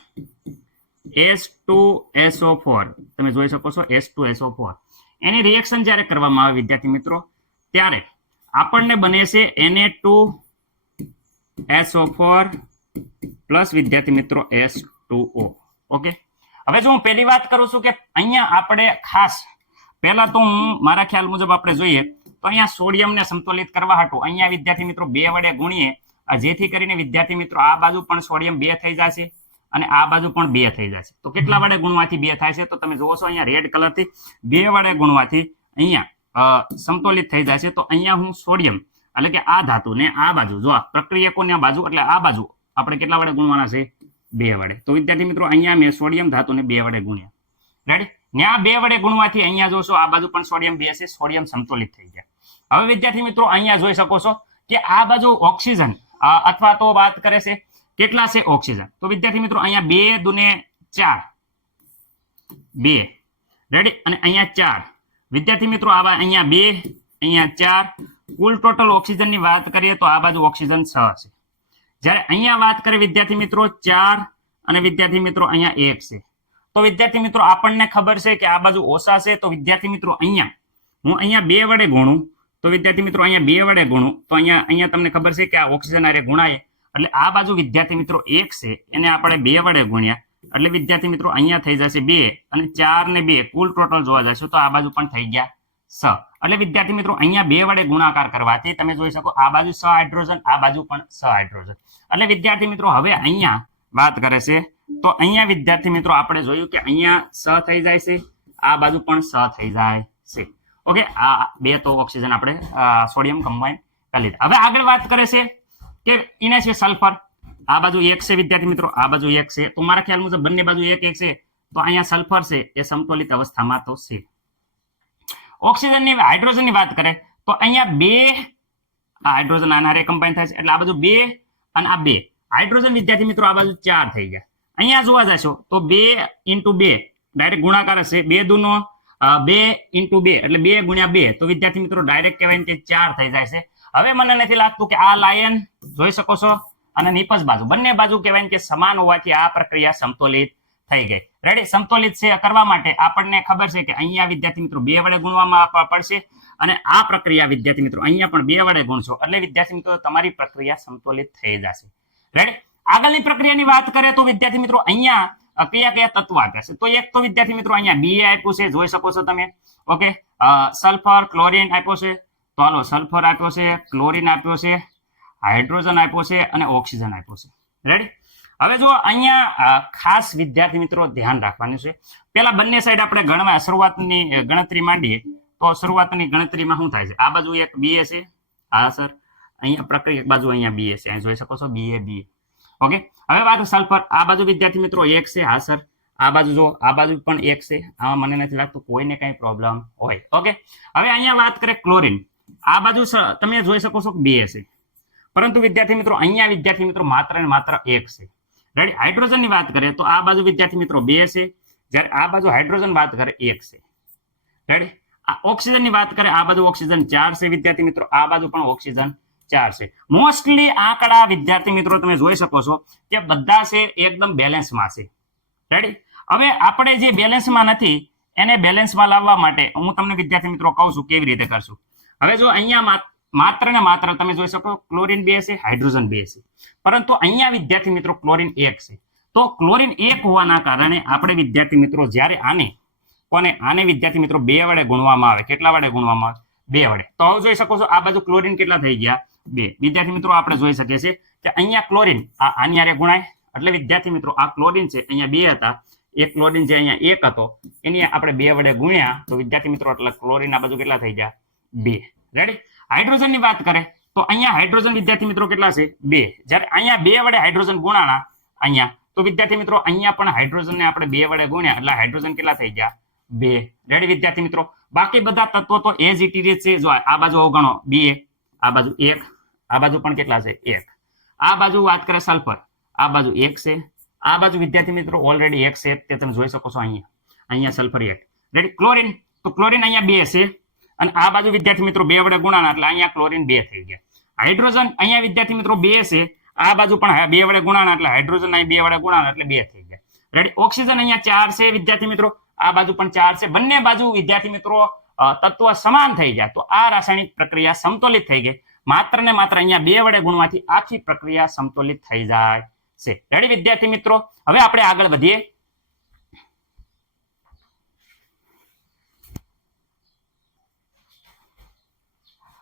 H2SO4 તમે જોઈ શકો છો H2SO4 એની રિએક્શન જ્યારે કરવામાં આવે વિદ્યાર્થી મિત્રો ત્યારે આપણને બને છે Na2SO4 પ્લસ વિદ્યાર્થી મિત્રો H2O. ઓકે. હવે જો હું પહેલી વાત કરું છું કે અહીંયા આપણે ખાસ પહેલા તો હું મારા ખ્યાલ મુજબ આપણે જોઈએ તો અહીંયા સોડિયમને સંતુલિત કરવા હાટુ અહીંયા વિદ્યાર્થી મિત્રો 2 વડે ગુણીએ, જેથી કરીને વિદ્યાર્થી મિત્રો આ બાજુ પણ સોડિયમ 2 થઈ જશે અને આ બાજુ પણ 2 થઈ જશે. તો કેટલા વડે ગુણવાથી 2 થાય છે? તો તમે જોવો છો અહીંયા રેડ કલરથી 2 વડે ગુણવાથી અહીંયા સમતોલિત થઈ જશે. તો અહીંયા હું સોડિયમ એટલે કે આ ધાતુ ને આ બાજુ જો આ પ્રક્રિયકોની આ બાજુ એટલે આ બાજુ આપણે કેટલા વડે ગુણવાના છે? 2 વડે. તો વિદ્યાર્થી મિત્રો અહીંયા મેં સોડિયમ ધાતુને 2 વડે ગુણ્યા. રેડી. ત્યાં 2 વડે ગુણવાથી અહીંયા જોશો આ બાજુ પણ સોડિયમ 2 છે, સોડિયમ સમતોલિત થઈ ગયા. હવે વિદ્યાર્થી મિત્રો અહીંયા જોઈ શકો છો કે આ બાજુ ઓક્સિજન અથવા તો વાત કરે છે કેટલા છે ઓક્સિજન. તો વિદ્યાર્થી મિત્રો અહીંયા 2 દુને 4 2 રેડી અને અહીંયા 4 વિદ્યાર્થી મિત્રો આવા અહીંયા 2 અહીંયા 4 કુલ ટોટલ ઓક્સિજનની વાત કરીએ તો આ બાજુ ઓક્સિજન 6 છે, જ્યારે અહીંયા વાત કરીએ વિદ્યાર્થી મિત્રો 4 અને વિદ્યાર્થી મિત્રો અહીંયા 1 છે. તો વિદ્યાર્થી મિત્રો આપણને ખબર છે કે આ બાજુ ઓછા છે, તો વિદ્યાર્થી મિત્રો અહીંયા હું અહીંયા 2 વડે ગુણું તો વિદ્યાર્થી મિત્રો અહીંયા 2 વડે ગુણું તો અહીંયા તમને ખબર છે કે આ ઓક્સિજન આરે ગુણાય એટલે આ બાજુ વિદ્યાર્થી મિત્રો 1 છે એને આપણે 2 વડે ગુણ્યા એટલે વિદ્યાર્થી મિત્રો અહીંયા થઈ જશે 2 અને 4 ને 2 કુલ ટોટલ જોવા જશે તો આ બાજુ પણ થઈ ગયા 6. એટલે વિદ્યાર્થી મિત્રો અહીંયા 2 વડે ગુણાકાર કરવાથી તમે જોઈ શકો આ બાજુ 6 હાઇડ્રોજન, આ બાજુ પણ 6 હાઇડ્રોજન. એટલે વિદ્યાર્થી મિત્રો હવે અહીંયા વાત કરે છે તો અહીંયા વિદ્યાર્થી મિત્રો આપણે જોયું કે અહીંયા 6 થઈ જાય છે, આ બાજુ પણ 6 થઈ જાય છે. ઓકે. આ 2 તો ઓક્સિજન આપણે સોડિયમ કમ્બાઈન કરી લીધા. હવે આગળ વાત કરે છે કે એના છે સલ્ફર, આ બાજુ 1 છે વિદ્યાર્થી મિત્રો, આ બાજુ 1 છે. તો મારા ખ્યાલ મુજબ બંને બાજુ 1 1 છે, તો અહીંયા સલ્ફર છે એ સમતોલિત અવસ્થામાં તો છે. ઓક્સિજનની હાઇડ્રોજનની વાત કરે તો અહીંયા 2 હાઇડ્રોજન આના હારે કમ્બાઈન થાય છે એટલે આ બાજુ 2 અને આ 2 હાઇડ્રોજન વિદ્યાર્થી મિત્રો આ બાજુ 4 થઈ ગયા. અહીંયા જોવા જશો તો 2 × 2 ડાયરેક્ટ ગુણાકાર હશે, 2 દુનો 2 × 2 એટલે 2 ગુણ્યા 2 તો વિદ્યાર્થી મિત્રો ડાયરેક્ટ કહેવાય કે 4 થઈ જાય છે. હવે મને નથી લાગતું કે આ લાયન જોઈ શકો છો અને નિપજ બાજુ બંને બાજુ કહેવાય કે સમાન હોવાથી આ પ્રક્રિયા સમતોલિત થઈ ગઈ. રેડી. સમતોલિત છે કરવા માટે આપણને ખબર છે કે અહીંયા વિદ્યાર્થી મિત્રો 2 વડે ગુણવામાં પડશે અને આ પ્રક્રિયા વિદ્યાર્થી મિત્રો અહીંયા પણ 2 વડે ગુણશો એટલે વિદ્યાર્થી મિત્રો તમારી પ્રક્રિયા સમતોલિત થઈ જશે. રેડી. આગળની પ્રક્રિયાની વાત કરીએ તો વિદ્યાર્થી મિત્રો અહીંયા કયા કયા તત્વો આપ્યા છે? તો એક તો વિદ્યાર્થી મિત્રો અહીંયા Ba આપ્યું છે, જોઈ શકો છો તમે. ઓકે. સલ્ફર, ક્લોરીન આપ્યો છે, તો હાલો સલ્ફર આપ્યો છે, ક્લોરીન આપ્યો છે, હાઇડ્રોજન આપ્યો છે અને ઓક્સિજન આપ્યો છે. રેડી. હવે જો અહીંયા ખાસ વિદ્યાર્થી મિત્રો ધ્યાન રાખવાનું છે, પેલા બંને સાઈડ આપણે ગણવા શરૂઆતની ગણતરી માંડીએ તો શરૂઆતની ગણતરીમાં શું થાય છે? આ બાજુ એક Ba છે, હા સર, અહીંયા પ્રક્રિયક બાજુ અહીંયા Ba છે, અહીં જોઈ શકો છો Ba. ઓકે. હવે વાત સલ્ફર, આ બાજુ વિદ્યાર્થી મિત્રો 1 છે, હા સર, આ બાજુ જો આ બાજુ પણ 1 છે, આમાં મને નથી લાગતું કોઈને કઈ પ્રોબ્લેમ હોય. ઓકે. હવે અહીંયા વાત કરીએ ક્લોરીન, આ બાજુ તમે જોઈ શકો છો કે 2 છે, પરંતુ વિદ્યાર્થી મિત્રો અહીંયા વિદ્યાર્થી મિત્રો માત્ર ને માત્ર 1 છે. રેડી. હાઇડ્રોજનની વાત કરીએ તો આ બાજુ વિદ્યાર્થી મિત્રો 2 છે, જ્યારે આ બાજુ હાઇડ્રોજન વાત કરે 1 છે. રેડી. આ ઓક્સિજનની વાત કરે આ બાજુ ઓક્સિજન 4 છે વિદ્યાર્થી મિત્રો, આ બાજુ પણ ઓક્સિજન 4 છે. મોસ્ટલી આંકડા વિદ્યાર્થી મિત્રો તમે જોઈ શકો છો કે બધા છે એકદમ બેલેન્સમાં છે. રેડી. હવે આપણે જે બેલેન્સમાં નથી એને બેલેન્સમાં લાવવા માટે હું તમને વિદ્યાર્થી મિત્રો કહું છું કેવી રીતે કરશું. હવે જો અહીંયા માત્ર ને માત્ર તમે જોઈ શકો ક્લોરીન 2 છે, હાઇડ્રોજન 2 છે, પરંતુ અહીંયા વિદ્યાર્થી મિત્રો ક્લોરીન 1 છે. તો ક્લોરીન 1 હોવાના કારણે આપણે વિદ્યાર્થી મિત્રો જ્યારે આને વિદ્યાર્થી મિત્રો 2 વડે ગુણવામાં આવે, કેટલા વડે ગુણવામાં આવે? 2 વડે. તો હવે જોઈ શકો છો આ બાજુ ક્લોરીન કેટલા થઈ ગયા 2. વિદ્યાર્થી મિત્રો આપણે જોઈ શકીએ છીએ કે અહીંયા ક્લોરીન આની હારે ગુણાય એટલે વિદ્યાર્થી મિત્રો આ ક્લોરીન છે અહીંયા 2 હતા, એક ક્લોરીન છે અહીંયા 1 હતો, એની આપણે 2 વડે ગુણ્યા તો વિદ્યાર્થી મિત્રો એટલે ક્લોરીન આ બાજુ કેટલા થઈ ગયા 2. રેડી. હાઇડ્રોજન ની વાત કરે તો અહીંયા હાઇડ્રોજન વિદ્યાર્થી મિત્રો કેટલા છે 2. જ્યારે અહીંયા 2 વડે હાઇડ્રોજન ગુણાણા અહીંયા તો વિદ્યાર્થી મિત્રો અહીંયા પણ હાઇડ્રોજન ને આપણે 2 વડે ગુણ્યા એટલે હાઇડ્રોજન કેટલા થઈ ગયા 2. રેડી વિદ્યાર્થી મિત્રો. બાકી બધા તત્વો તો એજ ઇટ ઇઝ છે. જો આ બાજુ અવગણો 2, આ બાજુ 1, આ બાજુ પણ કેટલા છે 1. આ બાજુ વાત કરે સલ્ફર, આ બાજુ 1 છે, આ બાજુ વિદ્યાર્થી મિત્રો ઓલરેડી 1 છે તે તમે જોઈ શકો છો અહીંયા સલ્ફર 1. રેડી. ક્લોરીન તો ક્લોરીન અહીંયા 2 છે અને આ બાજુ વિદ્યાર્થી મિત્રો 2 વડે ગુણાના એટલે અહીંયા ક્લોરીન 2 થઈ ગયા. હાઇડ્રોજન અહીંયા વિદ્યાર્થી મિત્રો 2 છે, આ બાજુ પણ 2 વડે ગુણાના એટલે હાઇડ્રોજન અહીં 2 વડે ગુણાના એટલે 2 થઈ ગયા. રેડી. ઓક્સિજન અહીંયા 4 છે વિદ્યાર્થી મિત્રો, આ બાજુ પણ 4 છે. બંને બાજુ વિદ્યાર્થી મિત્રો તત્વ સમાન થઈ ગયા તો આ રાસાયણિક પ્રક્રિયા સમતોલિત થઈ ગઈ. માત્ર ને માત્ર અહીંયા 2 વડે ગુણવાથી આખી પ્રક્રિયા સમતોલિત થઈ જાય છે. રેડી વિદ્યાર્થી મિત્રો. હવે આપણે આગળ વધીએ.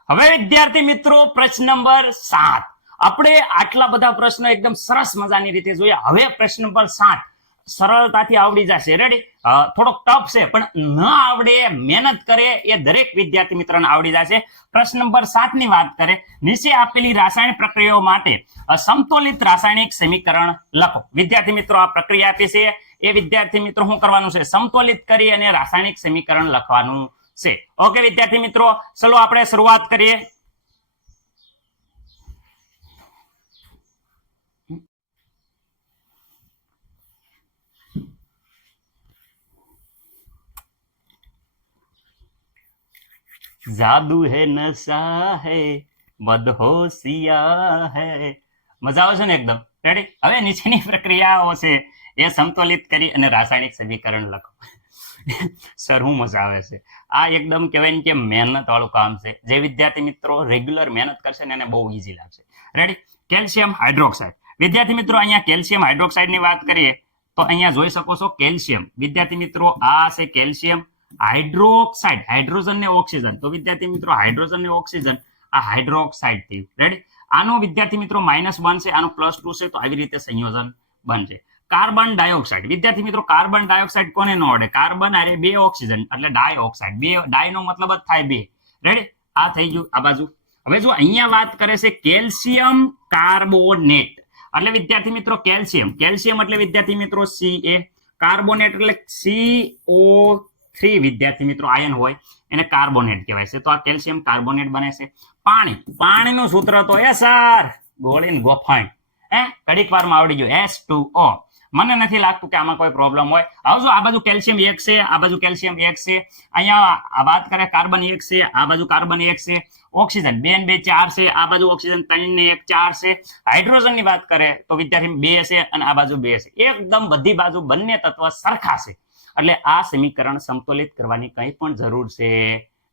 હવે વિદ્યાર્થી મિત્રો પ્રશ્ન નંબર 7. આપણે આટલા બધા પ્રશ્નો એકદમ સરસ મજાની રીતે જોયા. હવે પ્રશ્ન નંબર 7 સરળતાથી આવડી જશે. રેડી. થોડોક ટફ છે પણ ન આવડે મહેનત કરે એ દરેક વિદ્યાર્થી મિત્રોને આવડી જશે. પ્રશ્ન નંબર 7 ની વાત કરે નીચે આપેલી રાસાયણિક પ્રક્રિયાઓ માટે સમતોલિત રાસાયણિક સમીકરણ લખો. વિદ્યાર્થી મિત્રો આ પ્રક્રિયા આપી છે એ વિદ્યાર્થી મિત્રો શું કરવાનું છે સમતોલિત કરી અને રાસાયણિક સમીકરણ લખવાનું છે. ઓકે વિદ્યાર્થી મિત્રો ચલો આપણે શરૂઆત કરીએ. જાદુ હે નશા હે બદહોશિયા હે. મજા આવે છે ને એકદમ. રેડી. હવે નીચેની પ્રક્રિયાઓ છે એ સમતોલિત કરી અને રાસાયણિક સમીકરણ લખો. સર હું મજા આવે છે. આ એકદમ કહેવાય ને કે મહેનત વાળું કામ છે. જે વિદ્યાર્થી મિત્રો રેગ્યુલર મહેનત કરશે ને એને બહુ ઈઝી લાગશે. રેડી. કેલ્શિયમ હાઇડ્રોક્સાઇડ વિદ્યાર્થી મિત્રો અહીંયા કેલ્શિયમ હાઇડ્રોક્સાઇડ ની વાત કરીએ તો અહીંયા જોઈ શકો છો કેલ્શિયમ વિદ્યાર્થી મિત્રો આ છે કેલ્શિયમ હાઇડ્રોક્સાઇડ, હાઇડ્રોજન ને ઓક્સિજન. તો વિદ્યાર્થી મિત્રો હાઇડ્રોજન ને ઓક્સિજન આ હાઇડ્રોક્સાઇડ થયું. રેડી. આનો વિદ્યાર્થી મિત્રો -1 છે, આનો +2 છે, તો આવી રીતે સંયોજન બનશે. કાર્બન ડાયોક્સાઇડ વિદ્યાર્થી મિત્રો કાર્બન ડાયોક્સાઇડ કોને ન આવડે? કાર્બન અરે 2 ઓક્સિજન એટલે ડાયોક્સાઇડ. 2 ડાય નો મતલબ જ થાય 2. રેડી. આ થઈ ગયું આ બાજુ. હવે જો અહીંયા વાત કરે છે કેલ્શિયમ કાર્બોનેટ એટલે વિદ્યાર્થી મિત્રો કેલ્શિયમ એટલે વિદ્યાર્થી મિત્રો Ca, કાર્બોનેટ એટલે CO3 વિદ્યાર્થી મિત્રો આયન હોય એને કાર્બોનેટ કહેવાય છે. તો આ કેલ્શિયમ કાર્બોનેટ બને છે. પાણીનું સૂત્ર તો સર ગોળીને ગોફાણ ઘડીક વારમાં આવડી ગયું H2O. મને નથી લાગતું કે આમાં કોઈ પ્રોબ્લેમ હોય. હવે જો આ બાજુ કેલ્શિયમ 1 છે, આ બાજુ કેલ્શિયમ 1 છે, અહીંયા વાત કરે કાર્બન 1 છે, આ બાજુ કાર્બન 1 છે, ઓક્સિજન 2 ને 2 4 છે, આ બાજુ ઓક્સિજન 3 ને 1 4 છે. હાઇડ્રોજન ની વાત કરે તો વિદ્યાર્થી 2 છે અને આ બાજુ 2 છે. એકદમ બધી બાજુ બંને તત્વ સરખા છે એટલે આ સમીકરણ સમતોલિત કરવાની કંઈ પણ જરૂર છે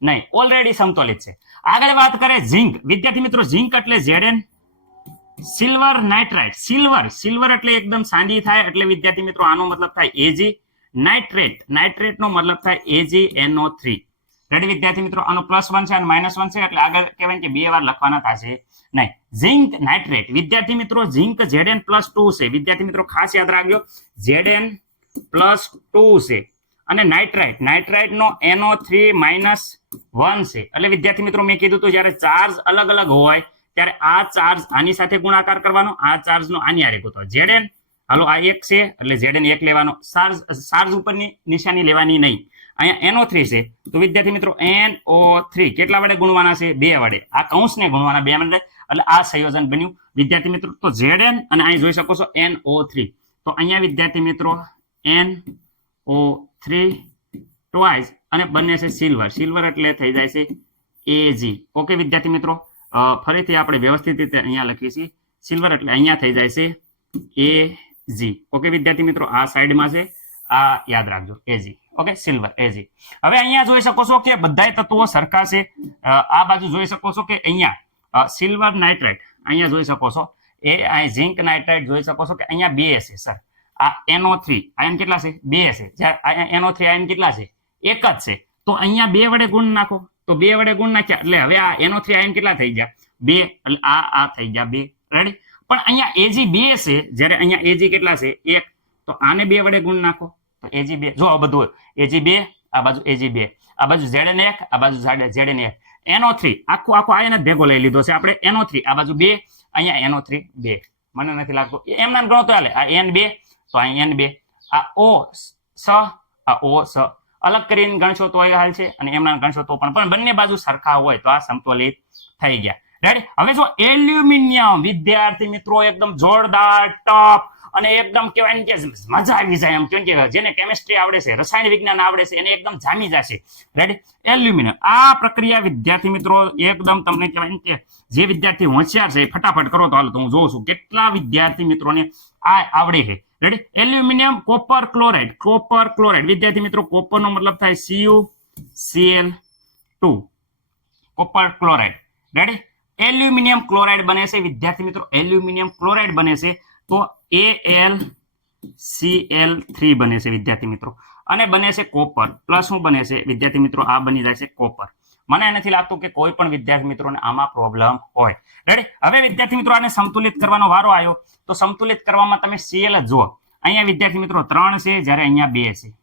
નહીં, ઓલરેડી સમતોલિત છે. આગળ વાત કરે ઝિંક વિદ્યાર્થી મિત્રો ઝિંક એટલે Zn. સિલ્વર નાઇટ્રાઇટ સિલ્વર એટલે એકદમ સાંડી થાય એટલે વિદ્યાર્થી મિત્રો આનો મતલબ થાય Ag. નાઇટ્રેટ નો મતલબ થાય AgNO3. રેડી વિદ્યાર્થી મિત્રો આનો +1 છે અને -1 છે એટલે આગળ કહેવાય કે 2 વાર લખવાના થશે નહીં. ઝિંક નાઇટ્રેટ વિદ્યાર્થી મિત્રો ઝિંક Zn+2 છે. વિદ્યાર્થી મિત્રો ખાસ યાદ રાખજો Zn+2 છે અને નાઇટ્રાઇટ નો NO3 -1 છે એટલે વિદ્યાર્થી મિત્રો મેં કીધું તો જ્યારે ચાર્જ અલગ અલગ હોય ત્યારે આ ચાર્જ આની સાથે ગુણાકાર કરવાનો, આ ચાર્જ નો આની હારે ગોતવાનો. Zn હાલો આ 1 છે એટલે Zn 1 લેવાનો, ચાર્જ ઉપરની નિશાની લેવાની નહીં. અહીંયા NO3 છે તો વિદ્યાર્થી મિત્રો NO3 કેટલા વડે ગુણવાના છે? 2 વડે. આ કૌંસને ગુણવાના 2 વડે એટલે આ સંયોજન બન્યું વિદ્યાર્થી મિત્રો. તો Zn અને અહીં જોઈ શકો છો NO3. તો અહીંયા વિદ્યાર્થી મિત્રો NO3 ટ્વાઇસ અને બંને છે સિલ્વર એટલે થઈ જાય છે Ag. ઓકે વિદ્યાર્થી મિત્રો ફરીથી આપણે વ્યવસ્થિત રીતે અહીંયા લખીએ છીએ સિલ્વર એટલે અહીંયા થઈ જાય છે Ag. ઓકે વિદ્યાર્થી મિત્રો આ સાઈડમાં છે, આ યાદ રાખજો Ag. Okay silver Ag. હવે અહીંયા જોઈ શકો છો કે બધા તત્વો સરખા છે. આ બાજુ જોઈ શકો છો કે અહીંયા સિલ્વર નાઇટ્રાઇટ અહીંયા જોઈ શકો છો ઝિંક નાઇટ્રાઇટ જોઈ શકો છો કે અહીંયા 2 છે સર. આ NO3 આયન કેટલા છે? 2 છે. જ્યારે અહીંયા NO3 આયન કેટલા છે? 1 જ છે. તો અહીંયા 2 વડે ગુણ નાખો તો 2 વડે ગુણ નાખ્યા એટલે હવે આ NO3 આયન કેટલા થઈ ગયા 2 એટલે આ થઈ ગયા 2 રેડી પણ અહીંયા Ag 2 છે જ્યારે અહીંયા Ag કેટલા છે 1 તો આને 2 વડે ગુણ નાખો તો Ag 2 જો આ બધું Ag 2 આ બાજુ Ag 2 આ બાજુ Zn1 આ બાજુ Zn1 NO3 આખું આયન જ ભેગો લઈ લીધો છે આપણે NO3 આ બાજુ 2 અહીંયા NO3 2 મને નથી લાગતું એમ નામ ગણો તો હાલે આ N2 તો અહીં N2 આ O સ આ O સ અલગ કરીને ગણશો તો હાલ છે અને એમ નામ ગણશો તો પણ બંને બાજુ સરખા હોય તો આ સમતોલિત થઈ ગયા રેડી હવે જો એલ્યુમિનિયમ વિદ્યાર્થી મિત્રો એકદમ જોરદાર ટપ અને એકદમ કહેવાય કે મજા આવી જાય એમ કે જેને કેમિસ્ટ્રી આવડે છે રસાયણ વિજ્ઞાન આવડે છે એને એકદમ જામી જશે રેડી એલ્યુમિનિયમ આ પ્રક્રિયા વિદ્યાર્થી મિત્રો એકદમ તમને કહેવાય કે જે વિદ્યાર્થી હોશિયાર છે ફટાફટ કરો તો હાલ તો હું જોઉં છું કેટલા વિદ્યાર્થી મિત્રોને આ આવડે છે રેડી એલ્યુમિનિયમ કોપર ક્લોરાઇડ વિદ્યાર્થી મિત્રો કોપર નો મતલબ થાય CuCl2 copper chloride ready aluminium chloride બને છે વિદ્યાર્થી મિત્રો એલ્યુમિનિયમ ક્લોરાઇડ બને છે તો AlCl3 બને છે વિદ્યાર્થી મિત્રો અને બને છે કોપર પ્લસ શું બને છે વિદ્યાર્થી મિત્રો આ બની જાય છે કોપર મને નથી લાગતું કે કોઈ પણ વિદ્યાર્થી મિત્રોને આમાં પ્રોબ્લેમ હોય રેડી હવે વિદ્યાર્થી મિત્રો આને સંતુલિત કરવાનો વારો આવ્યો તો સંતુલિત કરવામાં તમે Cl જ જુઓ અહીંયા વિદ્યાર્થી મિત્રો 3 છે જ્યારે અહીંયા 2 છે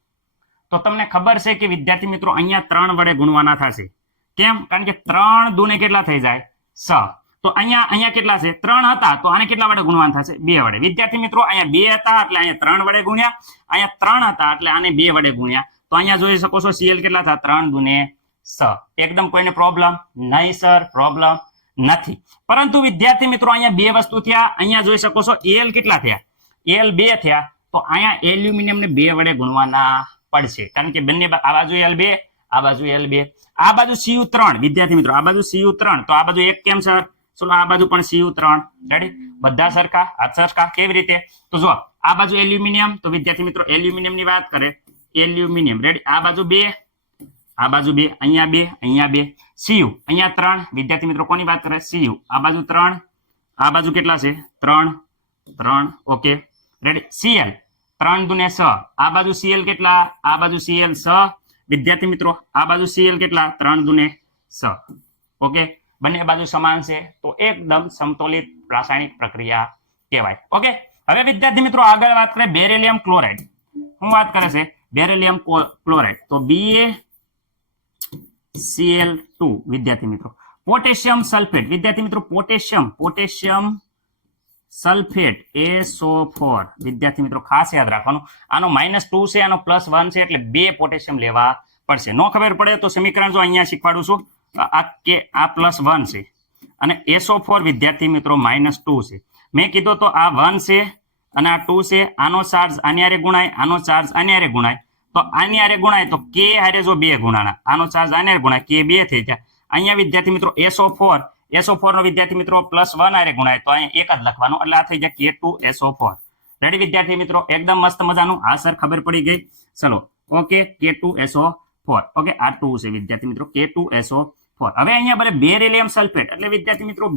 તો તમને ખબર છે કે વિદ્યાર્થી મિત્રો અહીંયા 3 વડે ગુણવાના થશે કેમ કારણ કે 3 દુને કેટલા થઈ જાય 6 તો અહીંયા કેટલા છે 3 હતા તો આને કેટલા વડે ગુણવાના થશે 2 વડે વિદ્યાર્થી મિત્રો અહીંયા 2 હતા એટલે અહીંયા 3 વડે ગુણ્યા અહીંયા 3 હતા એટલે આને 2 વડે ગુણ્યા તો અહીંયા જોઈ શકો છો Cl કેટલા થયા 3 દુને 6 એકદમ કોઈને પ્રોબ્લેમ નહીં સર પ્રોબ્લેમ નથી પરંતુ વિદ્યાર્થી મિત્રો અહીંયા 2 વસ્તુ થયા અહીંયા જોઈ શકો છો Al કેટલા થયા Al 2 થયા તો અહીંયા એલ્યુમિનિયમ ને 2 વડે ગુણવાના પડશે કારણ કે બંને આ બાજુ L2 આ બાજુ L2 આ બાજુ Cu3 વિદ્યાર્થી મિત્રો આ બાજુ Cu3 તો આ બાજુ એક કેમ સર ચલો આ બાજુ પણ Cu3 રેડી બધા સરખા આ સરખા કેવી રીતે તો જો આ બાજુ એલ્યુમિનિયમ તો વિદ્યાર્થી મિત્રો એલ્યુમિનિયમ ની વાત કરે એલ્યુમિનિયમ રેડી આ બાજુ 2 આ બાજુ 2 અહીંયા 2 અહીંયા 2 Cu અહીંયા 3 વિદ્યાર્થી મિત્રો કોની વાત કરે Cu આ બાજુ 3 આ બાજુ કેટલા છે 3 ઓકે રેડી Cl 3 દુને 6 આ બાજુ Cl કેટલા આ બાજુ Cl 6 વિદ્યાર્થી મિત્રો આ બાજુ Cl કેટલા 3 દુને 6 ઓકે બંને બાજુ સમાન છે તો એકદમ સમતોલિત રાસાયણિક પ્રક્રિયા કહેવાય ઓકે હવે વિદ્યાર્થી મિત્રો આગળ વાત કરીએ બેરિલિયમ ક્લોરાઇડ હું વાત કરે છે બેરિલિયમ ક્લોરાઇડ તો BaCl2 વિદ્યાર્થી મિત્રો પોટેશિયમ સલ્ફેટ વિદ્યાર્થી મિત્રો પોટેશિયમ સલ્ફેટ SO4 વિદ્યાર્થી મિત્રો ખાસ યાદ રાખવાનું આનો -2 છે આનો +1 છે એટલે 2 પોટેશિયમ લેવા પડશે નો ખબર પડે તો સમીકરણ જો અહીંયા શીખવાડું છું આ +1 છે અને SO4 વિદ્યાર્થી મિત્રો -2 છે મેં કીધું તો આ 1 છે અને આ 2 છે આનો ચાર્જ આની હારે ગુણાય આનો ચાર્જ આની હારે ગુણાય તો આની હારે ગુણાય તો k હારે જો 2 ગુણાના આનો ચાર્જ આની હારે ગુણાય k 2 થઈ જાય અહીંયા વિદ્યાર્થી મિત્રો SO4 નો વિદ્યાર્થી મિત્રો +1 હારે ગુણાય તો અહીંયા એક જ લખવાનું એટલે આ થઈ જાય K2SO4 રેડી વિદ્યાર્થી મિત્રો એકદમ મસ્ત મજાનું આ સર ખબર પડી ગઈ ચલો ઓકે K2SO4 ઓકે આ 2 છે વિદ્યાર્થી મિત્રો K2SO4 હવે અહીંયા બરે બેરિલિયમ સલ્ફેટ એટલે વિદ્યાર્થી મિત્રો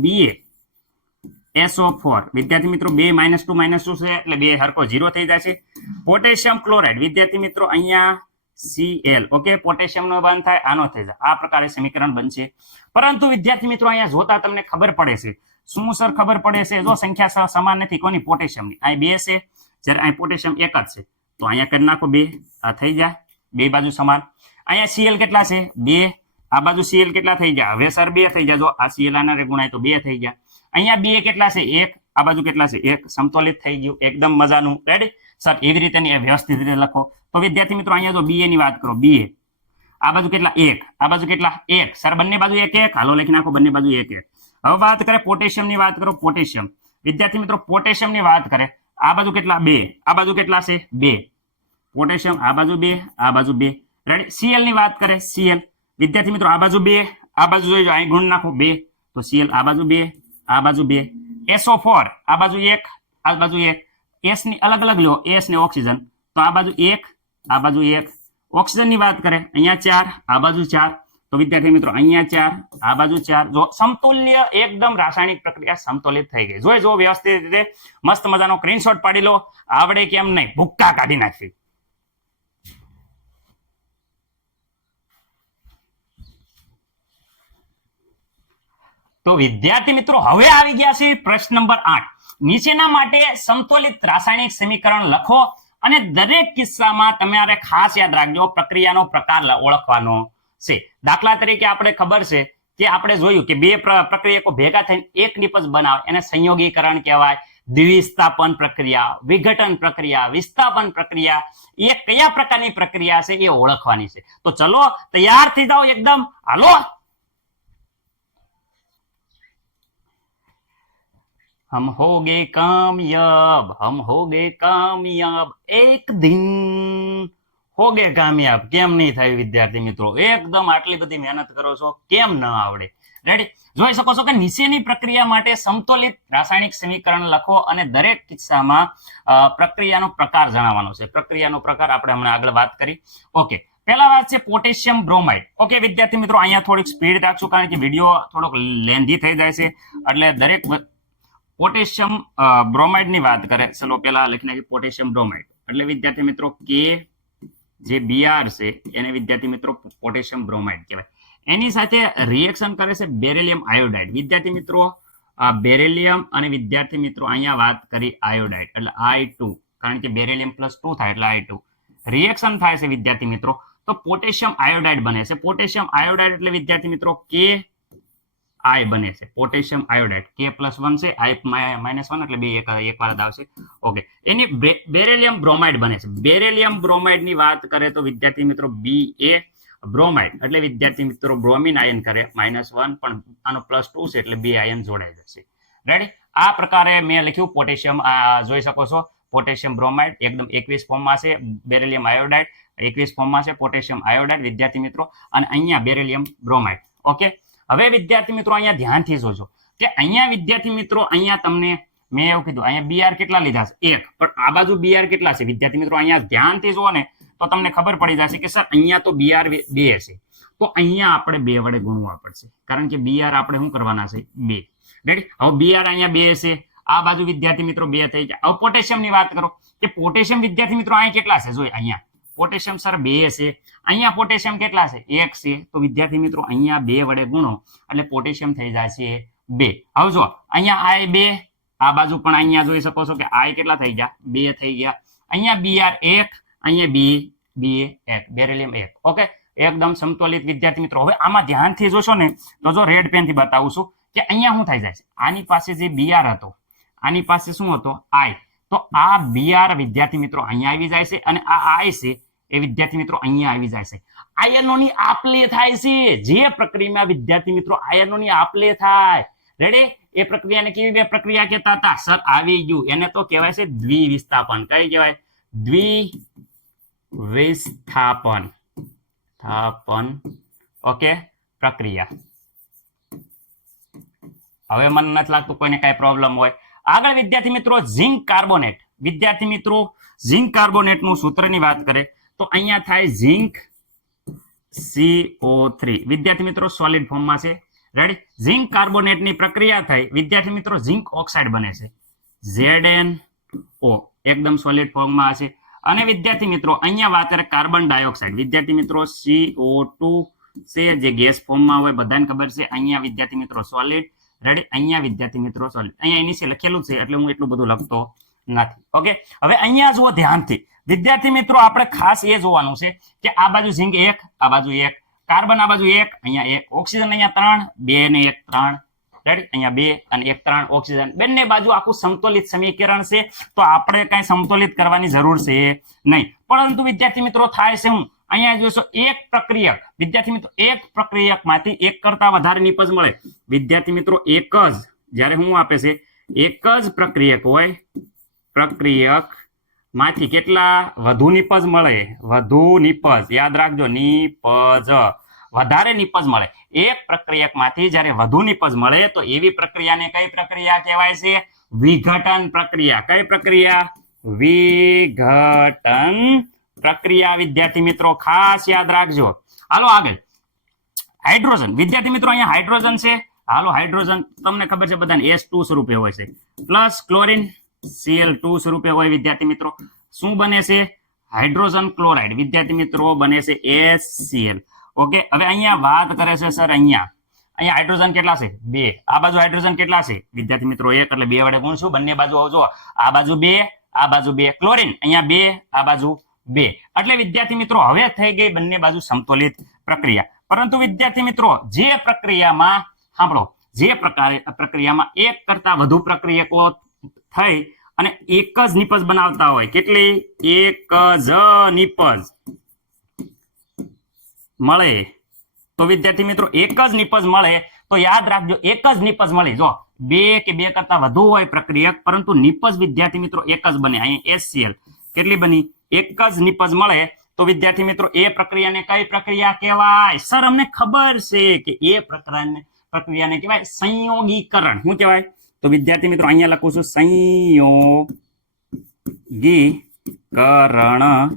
BaSO4 વિદ્યાર્થી મિત્રો 2 -2 -2 છે એટલે 2 હરકો 0 થઈ જાય છે પોટેશિયમ ક્લોરાઇડ વિદ્યાર્થી મિત્રો અહીંયા Cl ઓકે પોટેશિયમ નો બંધ થાય આનો થઈ જાય આ પ્રકારે સમીકરણ બનશે પરંતુ વિદ્યાર્થી મિત્રો અહીંયા જોતા તમને ખબર પડે છે શું સર ખબર પડે છે જો સંખ્યા સમાન નથી કોની પોટેશિયમ ની અહીં 2 છે જ્યારે અહીં પોટેશિયમ એક જ છે તો અહીંયા કરી નાખો 2 આ થઈ જાય 2 બાજુ સમાન અહીંયા Cl કેટલા છે 2 આ બાજુ Cl કેટલા થઈ ગયા હવે સર 2 થઈ જાય જો આ Cl આના રે ગુણાય તો 2 થઈ ગયા અહીંયા 2 કેટલા છે 1 આ બાજુ કેટલા છે 1 સમતોલિત થઈ ગયું એકદમ મજાનું રેડી સર એવી રીતે ની વ્યવસ્થિત રીતે લખો તો વિદ્યાર્થી મિત્રો અહીંયા જો Ba ની વાત કરો Ba આ બાજુ કેટલા 1 આ બાજુ કેટલા 1 સર બંને બાજુ 1 1 હાલો લખી નાખો બંને બાજુ 1 1 હવે વાત કરે પોટેશિયમ ની વાત કરો પોટેશિયમ વિદ્યાર્થી મિત્રો પોટેશિયમ ની વાત કરે આ બાજુ કેટલા 2 આ બાજુ કેટલા છે 2 પોટેશિયમ આ બાજુ 2 આ બાજુ 2 રેડી Cl ની વાત કરે Cl વિદ્યાર્થી મિત્રો આ બાજુ 2 આ બાજુ જોઈજો અહીં ગુણ નાખો 2 તો Cl આ બાજુ 2 આ બાજુ 2 SO4 આ બાજુ 1 આ બાજુ 1 S ની અલગ અલગ લો S ને ઓક્સિજન તો આ બાજુ 1 આ બાજુ 1 ઓક્સિજન ની વાત કરે અહીંયા 4 આ બાજુ 4 તો વિદ્યાર્થી મિત્રો અહીંયા 4 આ બાજુ 4 જો સમતુલ્ય એકદમ રાસાયણિક પ્રક્રિયા સમતોલિત થઈ ગઈ જો વ્યવસ્થિત રીતે મસ્ત મજાનો સ્ક્રીનશોટ પાડી લો આવડે કેમ નહીં ભૂક્કા કાઢી નાખી તો વિદ્યાર્થી મિત્રો હવે આવી ગયા છે પ્રશ્ન નંબર 8. નીચેના માટે સમતોલિત રાસાયણિક સમીકરણ લખો અને દરેક કિસ્સામાં તમારે ખાસ યાદ રાખજો પ્રક્રિયાનો પ્રકાર ઓળખવાનો છે. દાખલા તરીકે આપણે ખબર છે કે આપણે જોયું કે બે પ્રક્રિયકો ભેગા થઈને એક નિપજ બનાવે એને સંયોગીકરણ કહેવાય. દ્વિવિસ્થાપન પ્રક્રિયા, વિઘટન પ્રક્રિયા, વિસ્થાપન પ્રક્રિયા, એ કયા પ્રકારની પ્રક્રિયા છે એ ઓળખવાની છે. તો ચલો તૈયાર થઈ જાઓ એકદમ. હાલો हम हो गए कामयाब, हम हो गए कामयाब, एक दिन हो गए कामयाब. કેમ નહીં થાય વિદ્યાર્થી મિત્રો? એકદમ આટલી બધી મહેનત કરો છો, કેમ ન આવડે? રેડી? જોઈ શકો છો કે નીચેની પ્રક્રિયા માટે સમતોલિત રાસાયણિક સમીકરણ લખો અને દરેક કિસ્સામાં પ્રક્રિયાનો પ્રકાર જણાવવાનો છે. પ્રક્રિયાનો પ્રકાર આપણે હમણાં આગળ વાત કરી. ઓકે, પહેલા વાત છે પોટેશિયમ બ્રોમાઇડ. ઓકે વિદ્યાર્થી મિત્રો, અહીંયા થોડીક સ્પીડ રાખશું કારણ કે વિડીયો થોડોક લેન્ધી થઈ જાય છે. એટલે દરેક પોટેશિયમ બ્રોમાઇડ ની વાત કરે. ચલો પેલા લખી નાખીએ પોટેશિયમ બ્રોમાઇડ. એટલે વિદ્યાર્થી મિત્રો કે જે બીઆર છે એને વિદ્યાર્થી મિત્રો પોટેશિયમ બ્રોમાઇડ કહેવાય. એની સાથે રિએક્શન કરે છે બેરિલિયમ આયોડાઇડ. વિદ્યાર્થી મિત્રો બેરિલિયમ અને વિદ્યાર્થી મિત્રો અહીંયા વાત કરી આયોડાઇડ એટલે I2, કારણ કે બેરિલિયમ +2 થાય એટલે I2 રિએક્શન થાય છે વિદ્યાર્થી મિત્રો. તો પોટેશિયમ આયોડાઇડ બને છે. પોટેશિયમ આયોડાઇડ એટલે વિદ્યાર્થી મિત્રો કે I બને છે. પોટેશિયમ આયોડાઇડ K+1 છે, I-1 એટલે બે એક વાર આવશે. ઓકે, એની બેરિલિયમ બ્રોમાઇડ બને છે. બેરિલિયમ બ્રોમાઇડ ની વાત કરે તો વિદ્યાર્થી મિત્રો Ba બ્રોમાઇડ એટલે વિદ્યાર્થી મિત્રો બ્રોમિન આયન કરે -1, પણ આનો +2 છે એટલે બે આયન જોડાઈ જશે. રેડી? આ પ્રકારે મેં લખ્યું પોટેશિયમ. જોઈ શકો છો પોટેશિયમ બ્રોમાઇડ એકદમ 21 ફોર્મમાં છે. બેરિલિયમ આયોડાઇડ 21 ફોર્મમાં છે. પોટેશિયમ આયોડાઇડ વિદ્યાર્થી મિત્રો, અને અહીંયા બેરિલિયમ બ્રોમાઇડ. ઓકે, હવે વિદ્યાર્થી મિત્રો અહીંયા ધ્યાનથી જોજો કે અહીંયા વિદ્યાર્થી મિત્રો અહીંયા તમને મેં એવું કીધું અહીંયા બીઆર કેટલા લીધા છે? 1. પણ આ બાજુ બીઆર કેટલા છે વિદ્યાર્થી મિત્રો? અહીંયા ધ્યાનથી જુઓ ને તો તમને ખબર પડી જશે કે સર અહીંયા તો બીઆર 2 છે, તો અહીંયા આપણે 2 વડે ગુણવા પડશે કારણ કે બીઆર આપણે શું કરવાના છે? 2. રેડી? હવે બીઆર અહીંયા 2 છે, આ બાજુ વિદ્યાર્થી મિત્રો 2 થઈ જાય. હવે પોટેશિયમ ની વાત કરો કે પોટેશિયમ વિદ્યાર્થી મિત્રો અહીંયા કેટલા છે? જોઈ અહીંયા પોટેશિયમ સર 2 છે, અહીંયા પોટેશિયમ કેટલા છે? 1 છે. તો વિદ્યાર્થી મિત્રો અહીંયા 2 વડે ગુણો એટલે પોટેશિયમ થઈ જાય છે 2. હવે જો અહીંયા I 2, આ બાજુ પણ અહીંયા જોઈ શકો છો કે I કેટલા થઈ ગયા? 2 થઈ ગયા. અહીંયા બીઆર 1, અહીંયા Ba 1, બેરિલિયમ 1. ઓકે, એકદમ સમતોલિત વિદ્યાર્થી મિત્રો. હવે આમાં ધ્યાનથી જોશો ને તો જો રેડ પેન થી બતાવું છું કે અહીંયા શું થઈ જાય છે? આની પાસે જે બીઆર હતો, આની પાસે શું હતો? I. તો આ બીઆર વિદ્યાર્થી મિત્રો અહીંયા આવી જાય છે અને આ I છે એ વિદ્યાર્થી મિત્રો અહીંયા આવી જાય છે. આયનોની આપલે થાય છે. જે પ્રક્રિયામાં વિદ્યાર્થી મિત્રો આયનોની આપલે થાય, રેડી? એ પ્રક્રિયાને કેવી પ્રક્રિયા કહેતા હતા? સર આવી ગયું, એને તો કહેવાય છે દ્વિવિસ્થાપન. કઈ કહેવાય? દ્વિવિસ્થાપન ઓકે પ્રક્રિયા. હવે મને નથી લાગતું કોઈને કઈ પ્રોબ્લેમ હોય. આગળ વિદ્યાર્થી મિત્રો ઝિંક કાર્બોનેટ. વિદ્યાર્થી મિત્રો ઝિંક કાર્બોનેટ નું સૂત્રની વાત કરે તો અહીંયા થાય ઝિંક CO3. વિદ્યાર્થી મિત્રો સોલિડ ફોર્મમાં છે. રેડી? ઝિંક કાર્બોનેટ ની પ્રક્રિયા થાય વિદ્યાર્થી મિત્રો ઝિંક ઓક્સાઇડ બને છે ZnO, એકદમ સોલિડ ફોર્મમાં છે. અને વિદ્યાર્થી મિત્રો અહીંયા વાત કરે કાર્બન ડાયોક્સાઇડ. વિદ્યાર્થી મિત્રો CO2 છે જે ગેસ ફોર્મમાં હોય, બધાને ખબર છે. અહીંયા વિદ્યાર્થી મિત્રો સોલિડ. રેડી? અહીંયા વિદ્યાર્થી મિત્રો સોલિડ. અહીંયા એની લખેલું છે એટલે હું એટલું બધું લખતો નથી. ઓકે, હવે અહીંયા જુઓ ધ્યાનથી વિદ્યાર્થી મિત્રો, આપણે ખાસ એ જોવાનું છે કે આ બાજુ ઝિંક 1, આ બાજુ 1, કાર્બન આ બાજુ 1, અહીંયા 1, ઓક્સિજન અહીંયા 3, 2 ને 1 3. રેડી? અહીંયા 2 અને 1 3 ઓક્સિજન. બંને બાજુ આખું સમતોલિત સમીકરણ છે, તો આપણે કઈ સમતોલિત કરવાની જરૂર છે નહીં. પરંતુ વિદ્યાર્થી મિત્રો થાય છે હું અહીંયા જોશો એક પ્રક્રિયક. વિદ્યાર્થી મિત્રો એક પ્રક્રિયકમાંથી એક કરતા વધારે નિપજ મળે. વિદ્યાર્થી મિત્રો એક જ જ્યારે હું આપે છે એક જ પ્રક્રિયક હોય, પ્રક્રિયક માંથી કેટલા વધુ નિપજ મળે? વધુ નિપજ, યાદ રાખજો, નિપજ વધારે નિપજ મળે. એક પ્રક્રિયકમાંથી જ્યારે વધુ નિપજ મળે તો એવી પ્રક્રિયાને કઈ પ્રક્રિયા કહેવાય છે? વિઘટન પ્રક્રિયા. કઈ પ્રક્રિયા? વિઘટન પ્રક્રિયા. વિદ્યાર્થી મિત્રો ખાસ યાદ રાખજો. હાલો આગળ હાઇડ્રોજન. વિદ્યાર્થી મિત્રો અહીંયા હાઇડ્રોજન છે. હાલો હાઇડ્રોજન તમને ખબર છે બધાને S2 સ્વરૂપે હોય છે, પ્લસ ક્લોરીન Cl2 સ્વરૂપે હોય. વિદ્યાર્થી મિત્રો શું બને છે? Hydrogen chloride. વિદ્યાર્થી મિત્રો બને છે HCl. ઓકે, હવે અહીંયા વાત કરે છે સર અહીંયા અહીંયા હાઇડ્રોજન કેટલા છે 2, આ બાજુ હાઇડ્રોજન કેટલા છે વિદ્યાર્થી મિત્રો 1, એટલે 2 વડે ગુણશું. બંને બાજુ આવજો, આ બાજુ 2, આ બાજુ 2. ક્લોરીન અહીંયા 2, આ બાજુ 2. એટલે વિદ્યાર્થી મિત્રો હવે થઈ ગઈ બંને બાજુ સમતોલિત પ્રક્રિયા. પરંતુ વિદ્યાર્થી મિત્રો જે પ્રક્રિયામાં સાંભળો, જે પ્રક્રિયામાં એક કરતા વધુ પ્રક્રિયકો થઈ અને એક જ નિપજ બનાવતા હોય, કેટલી? એક જ નિપજ મળે, તો વિદ્યાર્થી મિત્રો એક જ નિપજ મળે તો યાદ રાખજો, એક જ નિપજ મળી. જો 2 કે 2 કરતા વધુ હોય પ્રક્રિયક, પરંતુ નિપજ વિદ્યાર્થી મિત્રો એક જ બને. અહીં HCl કેટલી બની? એક જ નિપજ મળે તો વિદ્યાર્થી મિત્રો એ પ્રક્રિયાને કઈ પ્રક્રિયા કહેવાય? સર અમને ખબર છે કે એ પ્રક્રિયાને કહેવાય સંયોગીકરણ. શું કહેવાય? તો વિદ્યાર્થી મિત્રો અહીંયા લખું છું સંયોગીકરણ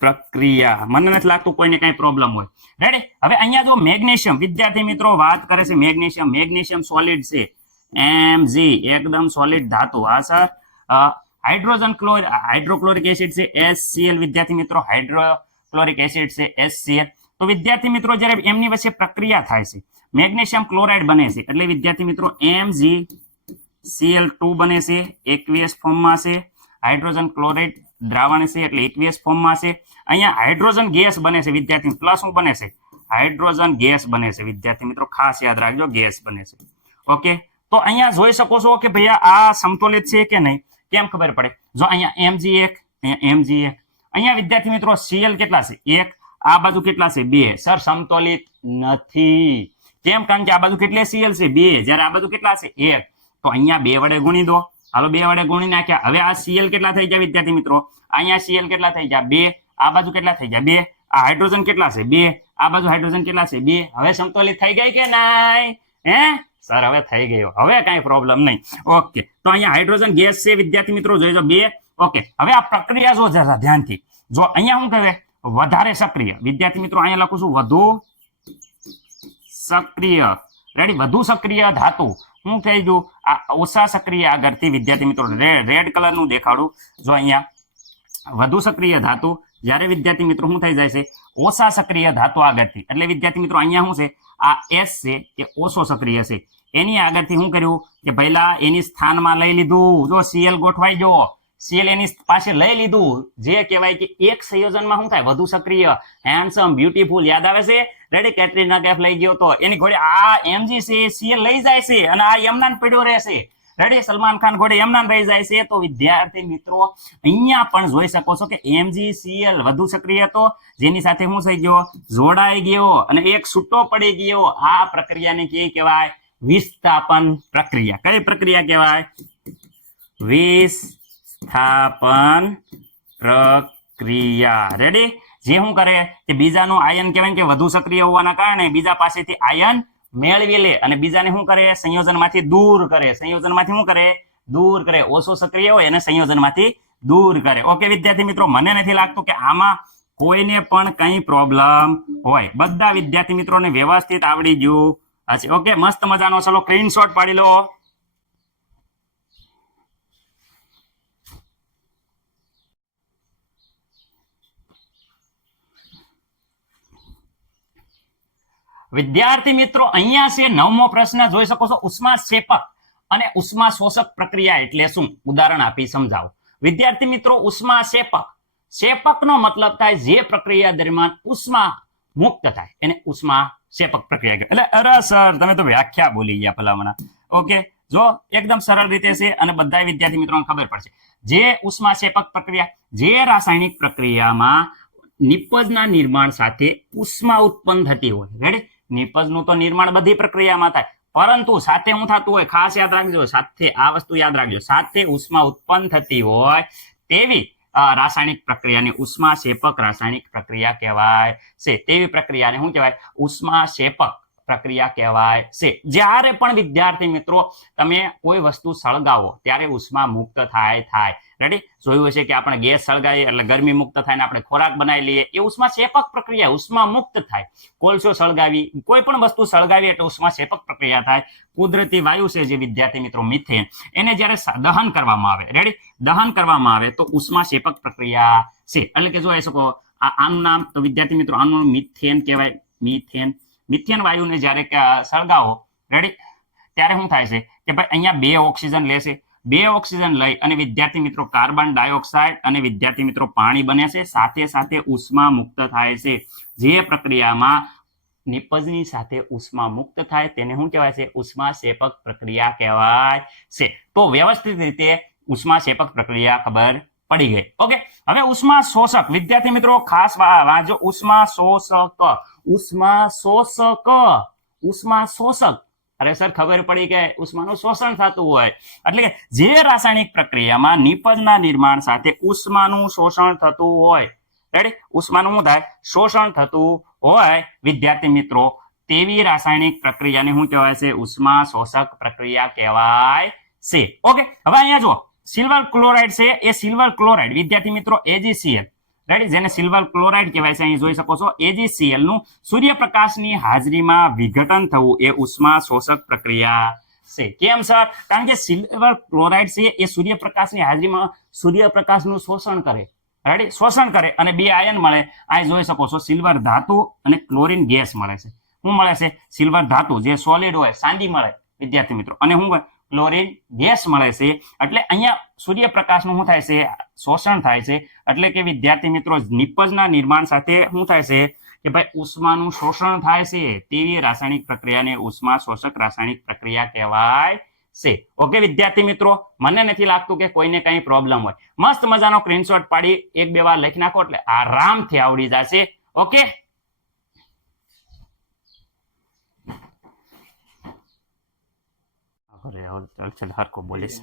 પ્રક્રિયા. મને નથી લાગતું કોઈને કઈ પ્રોબ્લેમ હોય. રેડી? હવે અહીંયા જો મેગ્નેશિયમ વિદ્યાર્થી મિત્રો વાત કરે છે મેગ્નેશિયમ. મેગ્નેશિયમ સોલિડ છે, Mg એકદમ સોલિડ ધાતુ. હા સર. હાઇડ્રોક્લોરિક એસિડ છે HCl વિદ્યાર્થી મિત્રો, હાઇડ્રોક્લોરિક એસિડ છે HCl. તો વિદ્યાર્થી મિત્રો જ્યારે એમની વચ્ચે પ્રક્રિયા થાય છે, મેગ્નેશિયમ ક્લોરાઇડ બને છે, એટલે વિદ્યાર્થી મિત્રો MgCl2 બને છે, એકવીએસ ફોર્મમાં છે. હાઇડ્રોજન ક્લોરાઇડ દ્રાવણ છે એટલે એકવીએસ ફોર્મમાં છે. અહીંયા હાઇડ્રોજન ગેસ બને છે વિદ્યાર્થી, પ્લસ શું બને છે? હાઇડ્રોજન ગેસ બને છે વિદ્યાર્થી મિત્રો, ખાસ યાદ રાખજો, ગેસ બને છે. ઓકે, તો અહીંયા જોઈ શકો છો કે ભૈયા આ સમતોલિત છે કે નહીં, કેમ ખબર પડે? જો અહીંયા Mg1, અહીંયા Mg1, અહીંયા વિદ્યાર્થી મિત્રો Cl કેટલા છે? 1, આ બાજુ કેટલા છે? 2. સર સમતોલિત નથી. કેમ? કારણ કે આ બાજુ કેટલા Cl છે? 2, જ્યારે આ બાજુ કેટલા છે? 1. તો અહીંયા 2 વડે ગુણી દો. હાલો 2 વડે ગુણી નાખ્યા. હવે આ Cl કેટલા થઈ ગયા વિદ્યાર્થી મિત્રો? અહીંયા Cl કેટલા થઈ ગયા? 2. આ બાજુ કેટલા થઈ ગયા? 2. આ હાઇડ્રોજન કેટલા છે? 2. આ બાજુ હાઇડ્રોજન કેટલા છે? 2. હવે સમતોલિત થઈ ગઈ કે નહીં? હે સર હવે થઈ ગયો, હવે કઈ પ્રોબ્લેમ નહીં. ઓકે, તો અહીંયા હાઇડ્રોજન ગેસ છે વિદ્યાર્થી મિત્રો, જોઈજો 2. ઓકે, હવે આ પ્રક્રિયા જો જરા ધ્યાનથી. જો અહીંયા શું કહેવાય? વધારે સક્રિય. વિદ્યાર્થી મિત્રો અહીંયા લખું છું વધુ સક્રિય. રેડી? વધુ સક્રિય ધાતુ શું થઈ ગયું? આ ઓછા સક્રિય આગળથી વિદ્યાર્થી મિત્રો રેડ કલર નું દેખાડું. જો અહીંયા વધુ સક્રિય ધાતુ જ્યારે વિદ્યાર્થી મિત્રો શું થઈ જાય છે? ઓછા સક્રિય ધાતુ આગળથી. એટલે વિદ્યાર્થી મિત્રો અહીંયા શું છે? આ S છે એ ઓછો સક્રિય છે, એની આગળથી શું કર્યું કે પહેલા એની સ્થાનમાં લઈ લીધું. જો Cl ગોઠવાઈ ગયો, Cl એની પાસે લઈ લીધું, જે કહેવાય કે એક સંયોજનમાં શું થાય? વધુ સક્રિય, હેન્ડસમ, બ્યુટીફુલ. યાદ આવે છે? રેડી? કેટરીના કેફ લઈ ગયો તો એની ઘોડે આ Mg છે Cl લઈ જાય છે અને આ યમનાન પડ્યો રહેશે. રેડી? સલમાન ખાન ઘોડે યમનાન રહી જાય છે. તો વિદ્યાર્થી મિત્રો અહીંયા પણ જોઈ શકો છો કે MgCl વધુ સક્રિય હતો, જેની સાથે શું થઈ ગયો? જોડાઈ ગયો અને એક છૂટો પડી ગયો. આ પ્રક્રિયાને કેવી કહેવાય? વિસ્થાપન પ્રક્રિયા. કઈ પ્રક્રિયા કહેવાય? વિસ્થાપન પ્રક્રિયા. રેડી? જે શું કરે કે બીજાનું આયન કહેવાય કે વધુ સક્રિય હોવાના કારણે બીજા પાસેથી આયન મેળવી લે અને બીજાને શું કરે? સંયોજનમાંથી દૂર કરે. સંયોજનમાંથી શું કરે? દૂર કરે. ઓછો સક્રિય હોય એને સંયોજનમાંથી દૂર કરે. ઓકે વિદ્યાર્થી મિત્રો, મને નથી લાગતું કે આમાં કોઈને પણ કઈ પ્રોબ્લેમ હોય. બધા વિદ્યાર્થી મિત્રોને વ્યવસ્થિત આવડી ગયું હશે. ઓકે, મસ્ત મજાનો. ચલો સ્ક્રીનશોટ પાડી લો. વિદ્યાર્થી મિત્રો અહીંયા છે 9મો પ્રશ્ન, જોઈ શકો છો. ઉષ્માક્ષેપક અને ઉષ્મા શોષક પ્રક્રિયા એટલે શું? ઉદાહરણ આપી સમજાવો. વિદ્યાર્થી મિત્રો ઉષ્માક્ષેપક, ક્ષેપકનો મતલબ થાય જે પ્રક્રિયા દરમિયાન ઉષ્મા મુક્ત થાય એને ઉષ્માક્ષેપક પ્રક્રિયા કહે. એટલે અરે સર તમે તો વ્યાખ્યા ભૂલી ગયા ભલામણા. ઓકે, જો એકદમ સરળ રીતે છે અને બધા વિદ્યાર્થી મિત્રોને ખબર પડશે. જે ઉષ્માક્ષેપક પ્રક્રિયા, જે રાસાયણિક પ્રક્રિયામાં નિપજના નિર્માણ સાથે ઉષ્મા ઉત્પન્ન થતી હોય. રેડી? નિપજનું તો નિર્માણ બધી પ્રક્રિયામાં થાય, પરંતુ સાથે શું થતું હોય? ખાસ યાદ રાખજો, સાથે આ વસ્તુ યાદ રાખજો, સાથે ઉષ્મા ઉત્પન્ન થતી હોય તેવી રાસાયણિક પ્રક્રિયાને ઉષ્માક્ષેપક રાસાયણિક પ્રક્રિયા કહેવાય છે. તેવી પ્રક્રિયાને શું કહેવાય? ઉષ્માક્ષેપક પ્રક્રિયા કહેવાય છે. જ્યારે પણ વિદ્યાર્થી મિત્રો તમે કોઈ વસ્તુ સળગાવો ત્યારે ઉષ્મા મુક્ત થાય. રેડી? જોયું હશે કે આપણે ગેસ સળગાવીએ એટલે ગરમી મુક્ત થાય ને આપણે ખોરાક બનાવી લઈએ, એ ઉષ્માક્ષેપક પ્રક્રિયા, ઉષ્મા મુક્ત થાય. કોલસો સળગાવી, કોઈ પણ વસ્તુ સળગાવી એટલે ઉષ્માક્ષેપક પ્રક્રિયા થાય. કુદરતી વાયુ છે જે વિદ્યાર્થી મિત્રો મિથેન, એને જ્યારે દહન કરવામાં આવે, રેડી? દહન કરવામાં આવે તો ઉષ્માક્ષેપક પ્રક્રિયા છે. એટલે કે જોઈ શકો આનું નામ તો વિદ્યાર્થી મિત્રો આનું મિથેન કહેવાય. મિથેન. મિથેન વાયુને જ્યારે સળગાવો, રેડી, ત્યારે શું થાય છે કે ભાઈ અહીંયા 2 ઓક્સિજન લેશે, 2 ઓક્સિજન લઈ અને વિદ્યાર્થી મિત્રો કાર્બન ડાયોક્સાઇડ અને વિદ્યાર્થી મિત્રો પાણી બને છે, સાથે સાથે ઉષ્મા મુક્ત થાય છે. જે પ્રક્રિયામાં નિપજની સાથે ઉષ્મા મુક્ત થાય તેને શું કહેવાય છે? ઉષ્માક્ષેપક પ્રક્રિયા કહેવાય છે. તો વ્યવસ્થિત રીતે ઉષ્માક્ષેપક પ્રક્રિયા ખબર પડી ગઈ. ઓકે, હવે ઉષ્મા શોષક, વિદ્યાર્થી મિત્રો ખાસ વાંચો, ઉષ્મા શોષક, ઉષ્મા શોષક, ઉષ્મા શોષક. અરે સર ખબર પડી કે ઉષ્માનું શોષણ થતું હોય, એટલે કે જે રાસાયણિક પ્રક્રિયામાં નિપજના નિર્માણ સાથે ઉષ્માનું શોષણ થતું હોય, રેડી, ઉષ્માનું શું થાય? શોષણ થતું હોય વિદ્યાર્થી મિત્રો, તેવી રાસાયણિક પ્રક્રિયાને શું કહેવાય છે? ઉષ્મા શોષક પ્રક્રિયા કહેવાય છે. ઓકે, હવે અહીંયા જો સિલ્વર ક્લોરાઇડ છે, એ સિલ્વર ક્લોરાઇડ વિદ્યાર્થી મિત્રો AgCl, રેડી, જેને સિલ્વર ક્લોરાઇડ કહેવાય છે, અહીં જોઈ શકો છો AgCl નું સૂર્યપ્રકાશની હાજરીમાં વિઘટન થવું એ ઉષ્મા શોષક પ્રક્રિયા છે. કેમ સર? કારણ કે સિલ્વર ક્લોરાઇડ છે એ સૂર્યપ્રકાશની હાજરીમાં સૂર્યપ્રકાશનું શોષણ કરે, રેડી, શોષણ કરે અને 2 આયન મળે. અહીં જોઈ શકો છો સિલ્વર ધાતુ અને ક્લોરીન ગેસ મળે છે. શું મળે છે? સિલ્વર ધાતુ જે સોલિડ હોય, ચાંદી મળે વિદ્યાર્થી મિત્રો, અને શું ક્લોરીન ગેસ મળે છે. એટલે અહીંયા સૂર્યપ્રકાશનું શું થાય છે? શોષણ થાય છે. એટલે કે વિદ્યાર્થી મિત્રો નિપજના નિર્માણ સાથે શું થાય છે કે ભાઈ ઉષ્માનું શોષણ થાય છે, તેવી રાસાયણિક પ્રક્રિયાને ઉષ્મા શોષક રાસાયણિક પ્રક્રિયા કહેવાય છે. ઓકે વિદ્યાર્થી મિત્રો, મને નથી લાગતું કે કોઈને કઈ પ્રોબ્લેમ હોય. મસ્ત મજાનો સ્ક્રીનશોટ પાડી 1-2 વાર લખી નાખો એટલે આરામથી આવડી જશે. ઓકે, ચલ હરકો બોલીશ.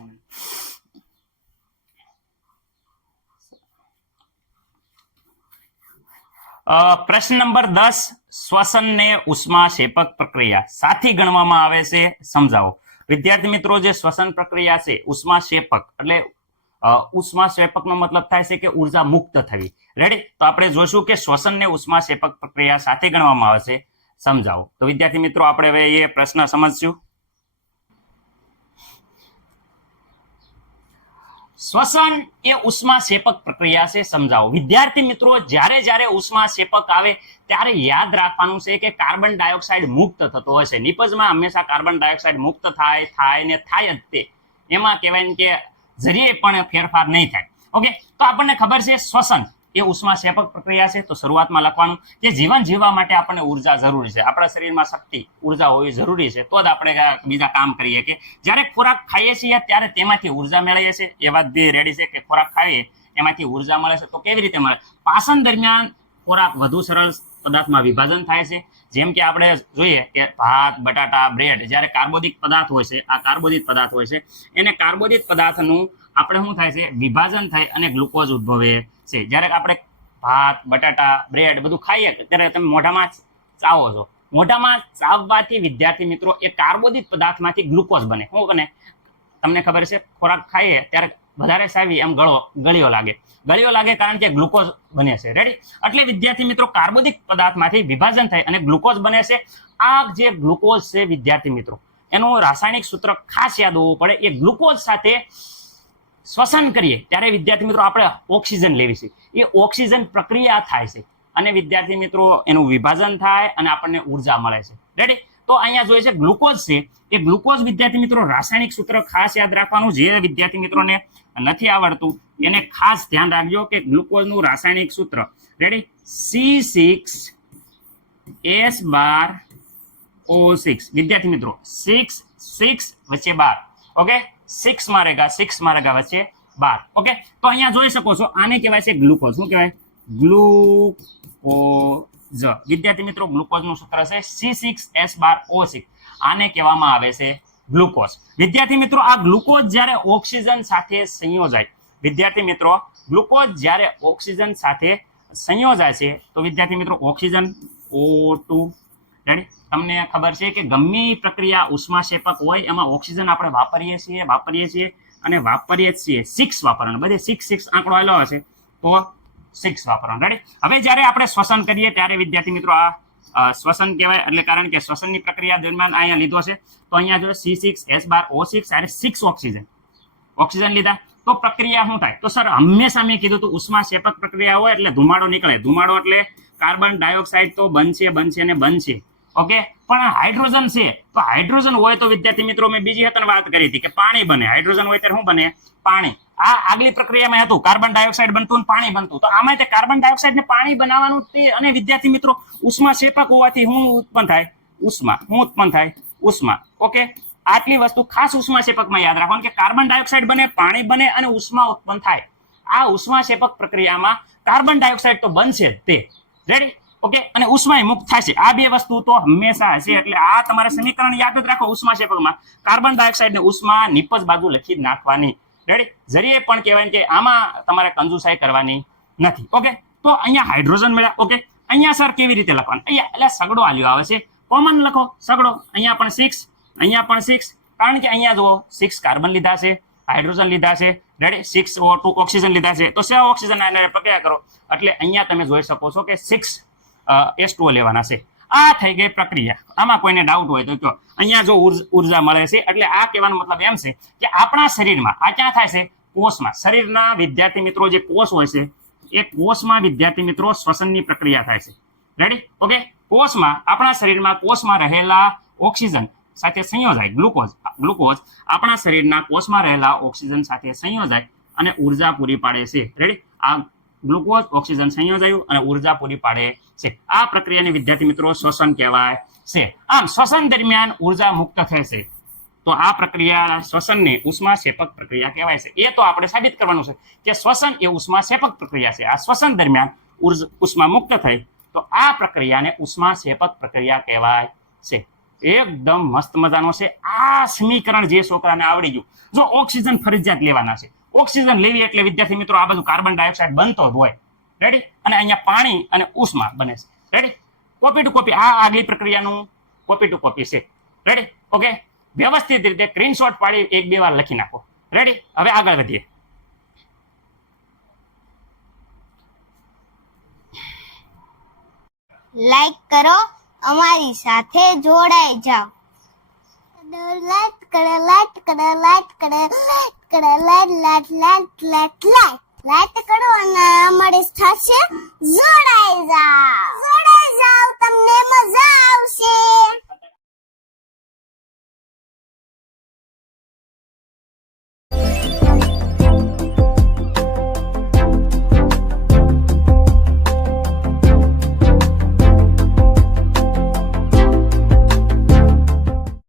પ્રશ્ન નંબર 10, શ્વસનને ઉષ્માક્ષેપક પ્રક્રિયા સાથી ગણવામાં આવે છે, સમજાવો. વિદ્યાર્થી મિત્રો જે શ્વસન પ્રક્રિયા છે ઉષ્માક્ષેપક, એટલે ઉષ્માક્ષેપકનો મતલબ થાય છે કે ઉર્જા મુક્ત થવી, રેડી. તો આપણે જોઈશું કે શ્વસનને ઉષ્માક્ષેપક પ્રક્રિયા સાથે ગણવામાં આવે છે, સમજાવો. તો વિદ્યાર્થી મિત્રો આપણે હવે એ પ્રશ્ન સમજશું. શ્વસન એ ઉષ્માક્ષેપક પ્રક્રિયા છે, સમજાવો. વિદ્યાર્થી મિત્રો જ્યારે જ્યારે ઉષ્માક્ષેપક આવે ત્યારે યાદ રાખવાનું છે કે કાર્બન ડાયોક્સાઇડ મુક્ત થતો હોય છે. નિપજમાં હંમેશા કાર્બન ડાયોક્સાઇડ મુક્ત થાય ને થાય જ તે, એમાં કહેવાય કે જરીએ પણ ફેરફાર નહીં થાય. ઓકે, તો આપણને ખબર છે શ્વસન એ ઉષ્માક્ષેપક પ્રક્રિયા છે. તો શરૂઆતમાં લખવાનું કે જીવન જીવવા માટે આપણને ઉર્જા જરૂરી છે, આપણા શરીરમાં શક્તિ ઉર્જા હોવી જરૂરી છે, તો જ આપણે બીજા કામ કરીએ. કે જ્યારે ખોરાક ખાઈએ છીએ ત્યારે તેમાંથી ઉર્જા મેળવીએ છીએ, એ વાત બી રેડી છે કે ખોરાક ખાઈએ એમાંથી ઉર્જા મળે છે. તો કેવી રીતે મળે? પાચન દરમિયાન ખોરાક વધુ સરળ પદાર્થમાં વિભાજન થાય છે. જેમ કે આપણે જોઈએ કે ભાત, બટાટા, બ્રેડ, જ્યારે કાર્બોદિત પદાર્થ હોય છે, આ કાર્બોદિત પદાર્થ હોય છે, એને કાર્બોદિત પદાર્થનું આપણે શું થાય છે? વિભાજન થાય અને ગ્લુકોઝ ઉદ્ભવે છે. જ્યારે આપણે ભાત, બટાટા, બ્રેડ બધું ખાઈએ ત્યારે તમે મોઢામાં ચાવો છો, મોઢામાં ચાવવાથી વિદ્યાર્થી મિત્રો એ કાર્બોદિત પદાર્થમાંથી ગ્લુકોઝ બને. શું બને? તમને ખબર છે ખોરાક ખાઈએ ત્યારે વધારે સાવી એમ ગળીઓ લાગે કારણ કે ગ્લુકોઝ બને છે, રેડી. એટલે વિદ્યાર્થી મિત્રો કાર્બોદિત પદાર્થમાંથી વિભાજન થાય અને ગ્લુકોઝ બને છે. આ જે ગ્લુકોઝ છે વિદ્યાર્થી મિત્રો એનું રાસાયણિક સૂત્ર ખાસ યાદ હોવું પડે. એ ગ્લુકોઝ સાથે શ્વસન કરીએ ત્યારે વિદ્યાર્થી મિત્રો આપણે ઓક્સિજન લેવી છે, એ ઓક્સિજન પ્રક્રિયા થાય છે અને વિદ્યાર્થી મિત્રો એનું વિભાજન થાય અને આપણને ઉર્જા મળે છે, રેડી. તો અહીંયા જોઈએ છે ગ્લુકોઝ છે, એ ગ્લુકોઝ વિદ્યાર્થી મિત્રો રાસાયણિક સૂત્ર ખાસ યાદ રાખવાનું. જે વિદ્યાર્થી મિત્રોને નથી આવડતું એને ખાસ ધ્યાન રાખજો કે ગ્લુકોઝનું રાસાયણિક સૂત્ર, રેડી, C6H12O6. વિદ્યાર્થી મિત્રો 6 વચ્ચે 12, ઓકે, 6 મારેગા વચ્ચે 12. ઓકે, તો અહીંયા જોઈ શકો છો આને કહેવાય છે ગ્લુકોઝ. શું કહેવાય? ગ્લુકોઝ. વિદ્યાર્થી મિત્રો ગ્લુકોઝનું સૂત્ર છે C6H12O6. આને કહેવામાં આવે છે ગ્લુકોઝ. વિદ્યાર્થી મિત્રો આ ગ્લુકોઝ જ્યારે ઓક્સિજન સાથે સંયોજાય, વિદ્યાર્થી મિત્રો ગ્લુકોઝ જ્યારે ઓક્સિજન સાથે સંયોજાય છે તો વિદ્યાર્થી મિત્રો ઓક્સિજન O2, રેડી. તમને ખબર છે કે ગમે પ્રક્રિયા ઉષ્માક્ષેપક હોય એમાં ઓક્સિજન આપણે વાપરીએ છીએ અને વાપરીએ છીએ. 6 વાપરવાનું, બધે 6 આંકડો આવેલો હશે તો 6 વાપરવાનું, રેડી. હવે જ્યારે આપણે શ્વસન કરીએ ત્યારે વિદ્યાર્થી મિત્રો આ શ્વસન કહેવાય, એટલે કારણ કે શ્વસનની પ્રક્રિયા દરમિયાન અહીંયા લીધો છે તો અહીંયા જો C6H12O6 અને 6 ઓક્સિજન લીધા તો પ્રક્રિયા શું થાય? તો સર હંમેશા મેં કીધું હતું ઉષ્માક્ષેપક પ્રક્રિયા હોય એટલે ધુમાડો નીકળે. ધુમાડો એટલે કાર્બન ડાયોક્સાઇડ તો બનશે ને બનશે. ઓકે, પણ હાઇડ્રોજન છે તો હાઇડ્રોજન હોય તો વિદ્યાર્થી મિત્રો મેં બીજી હતી વાત કરી હતી કે પાણી બને, હાઇડ્રોજન હોય ત્યારે શું બને? પાણી. આ આગલી પ્રક્રિયામાં હતું કાર્બન ડાયોક્સાઇડ બનતું ને પાણી બનતું, તો આમાં તે કાર્બન ડાયોક્સાઇડ ને પાણી બનાવવાનું તે, અને વિદ્યાર્થી મિત્રો ઉષ્મા શેપક હોવાથી શું ઉત્પન્ન થાય? ઉષ્મા. શું ઉત્પન્ન થાય? ઉષ્મા. ઓકે, આટલી વસ્તુ ખાસ ઉષ્મા શેપકમાં યાદ રાખવાનું કે કાર્બન ડાયોક્સાઇડ બને, પાણી બને અને ઉષ્મા ઉત્પન્ન થાય. આ ઉષ્મા શેપક પ્રક્રિયામાં કાર્બન ડાયોક્સાઇડ તો બનશે જ તે. રેડી? ઓકે, અને ઉષ્મા મુક્ત થશે. આ બે વસ્તુ તો હંમેશા હશે, એટલે આ તમારે સમીકરણ યાદ જ રાખો. ઉષ્મા શેપકમાં કાર્બન ડાયોક્સાઇડ ને ઉષ્મા નિપજ બાજુ લખી જ નાખવાની. રેડી? જરીએ પણ કહેવાય કે આમાં તમારે કંજુસાઈ કરવાની નથી. ઓકે, તો અહીંયા હાઇડ્રોજન મળ્યા. ઓકે, અહીંયા સર કેવી રીતે લખવાનું? અહીંયા એટલે સગડો આલ્યો આવે છે, કોમન લખો સગડો. અહીંયા પણ 6, અહીંયા પણ 6, કારણ કે અહીંયા જુઓ 6 કાર્બન લીધા છે, હાઇડ્રોજન લીધા છે. રેડી? 6 O2 ઓક્સિજન લીધા છે, તો 6 ઓક્સિજન આને પ્રક્રિયા કરો એટલે અહીંયા તમે જોઈ શકો છો કે 6 H2O લેવાના છે. આ થઈ ગઈ પ્રક્રિયા. આમાં કોઈને ડાઉટ હોય તો કહો. અહીંયા જો ઉર્જા મળે છે એટલે આ કહેવાનો મતલબ એમ છે કે આપણા શરીરમાં આ ક્યાં થાય છે? કોષમાં. શરીરના વિદ્યાર્થી મિત્રો જે કોષ હોય છે એ કોષમાં વિદ્યાર્થી મિત્રો શ્વસનની પ્રક્રિયા થાય છે. રેડી? ઓકે, કોષમાં આપણા શરીરમાં કોષમાં રહેલા ઓક્સિજન સાથે સંયોજાય, ગ્લુકોઝ આપણા શરીરના કોષમાં રહેલા ઓક્સિજન સાથે સંયોજાય અને ઉર્જા પૂરી પાડે છે. રેડી? આ ગ્લુકોઝ ઓક્સિજન સંયોજાયું અને ઉર્જા પૂરી પાડે છે. આ પ્રક્રિયાને વિદ્યાર્થી મિત્રો શ્વસન કહેવાય છે. આમ શ્વસન દરમિયાન ઉર્જા મુક્ત થશે તો આ પ્રક્રિયા શ્વસનને ઉષ્મા શેપક પ્રક્રિયા કહેવાય છે. એ તો આપણે સાબિત કરવાનું છે કે શ્વસન એ ઉષ્મા શેપક પ્રક્રિયા છે. આ શ્વસન દરમિયાન ઉષ્મા મુક્ત થઈ તો આ પ્રક્રિયાને ઉષ્મા શેપક પ્રક્રિયા કહેવાય છે. એકદમ મસ્ત મજાનો છે. આ સમીકરણ જે છોકરાને આવડી ગયું. જો ઓક્સિજન ફરજિયાત લેવાના છે, ઓક્સિજન લેવી એટલે વિદ્યાર્થી મિત્રો આ બધું કાર્બન ડાયોક્સાઇડ બનતો જ હોય. રેડી? અને અહીંયા પાણી અને ઉષ્મા બને છે. રેડી? કોપી ટુ કોપી આ આગલી પ્રક્રિયાનું કોપી ટુ કોપી છે. રેડી? ઓકે, વ્યવસ્થિત રીતે સ્ક્રીનશોટ પાડી 1-2 વાર લખી નાખો. રેડી? હવે આગળ વધીએ. લાઈક કરો, અમારી સાથે જોડાઈ જાઓ. લાઈક કરો, લાઈક કરો, લાઈક કરો, લાઈક કરો, લાઈક કરો અને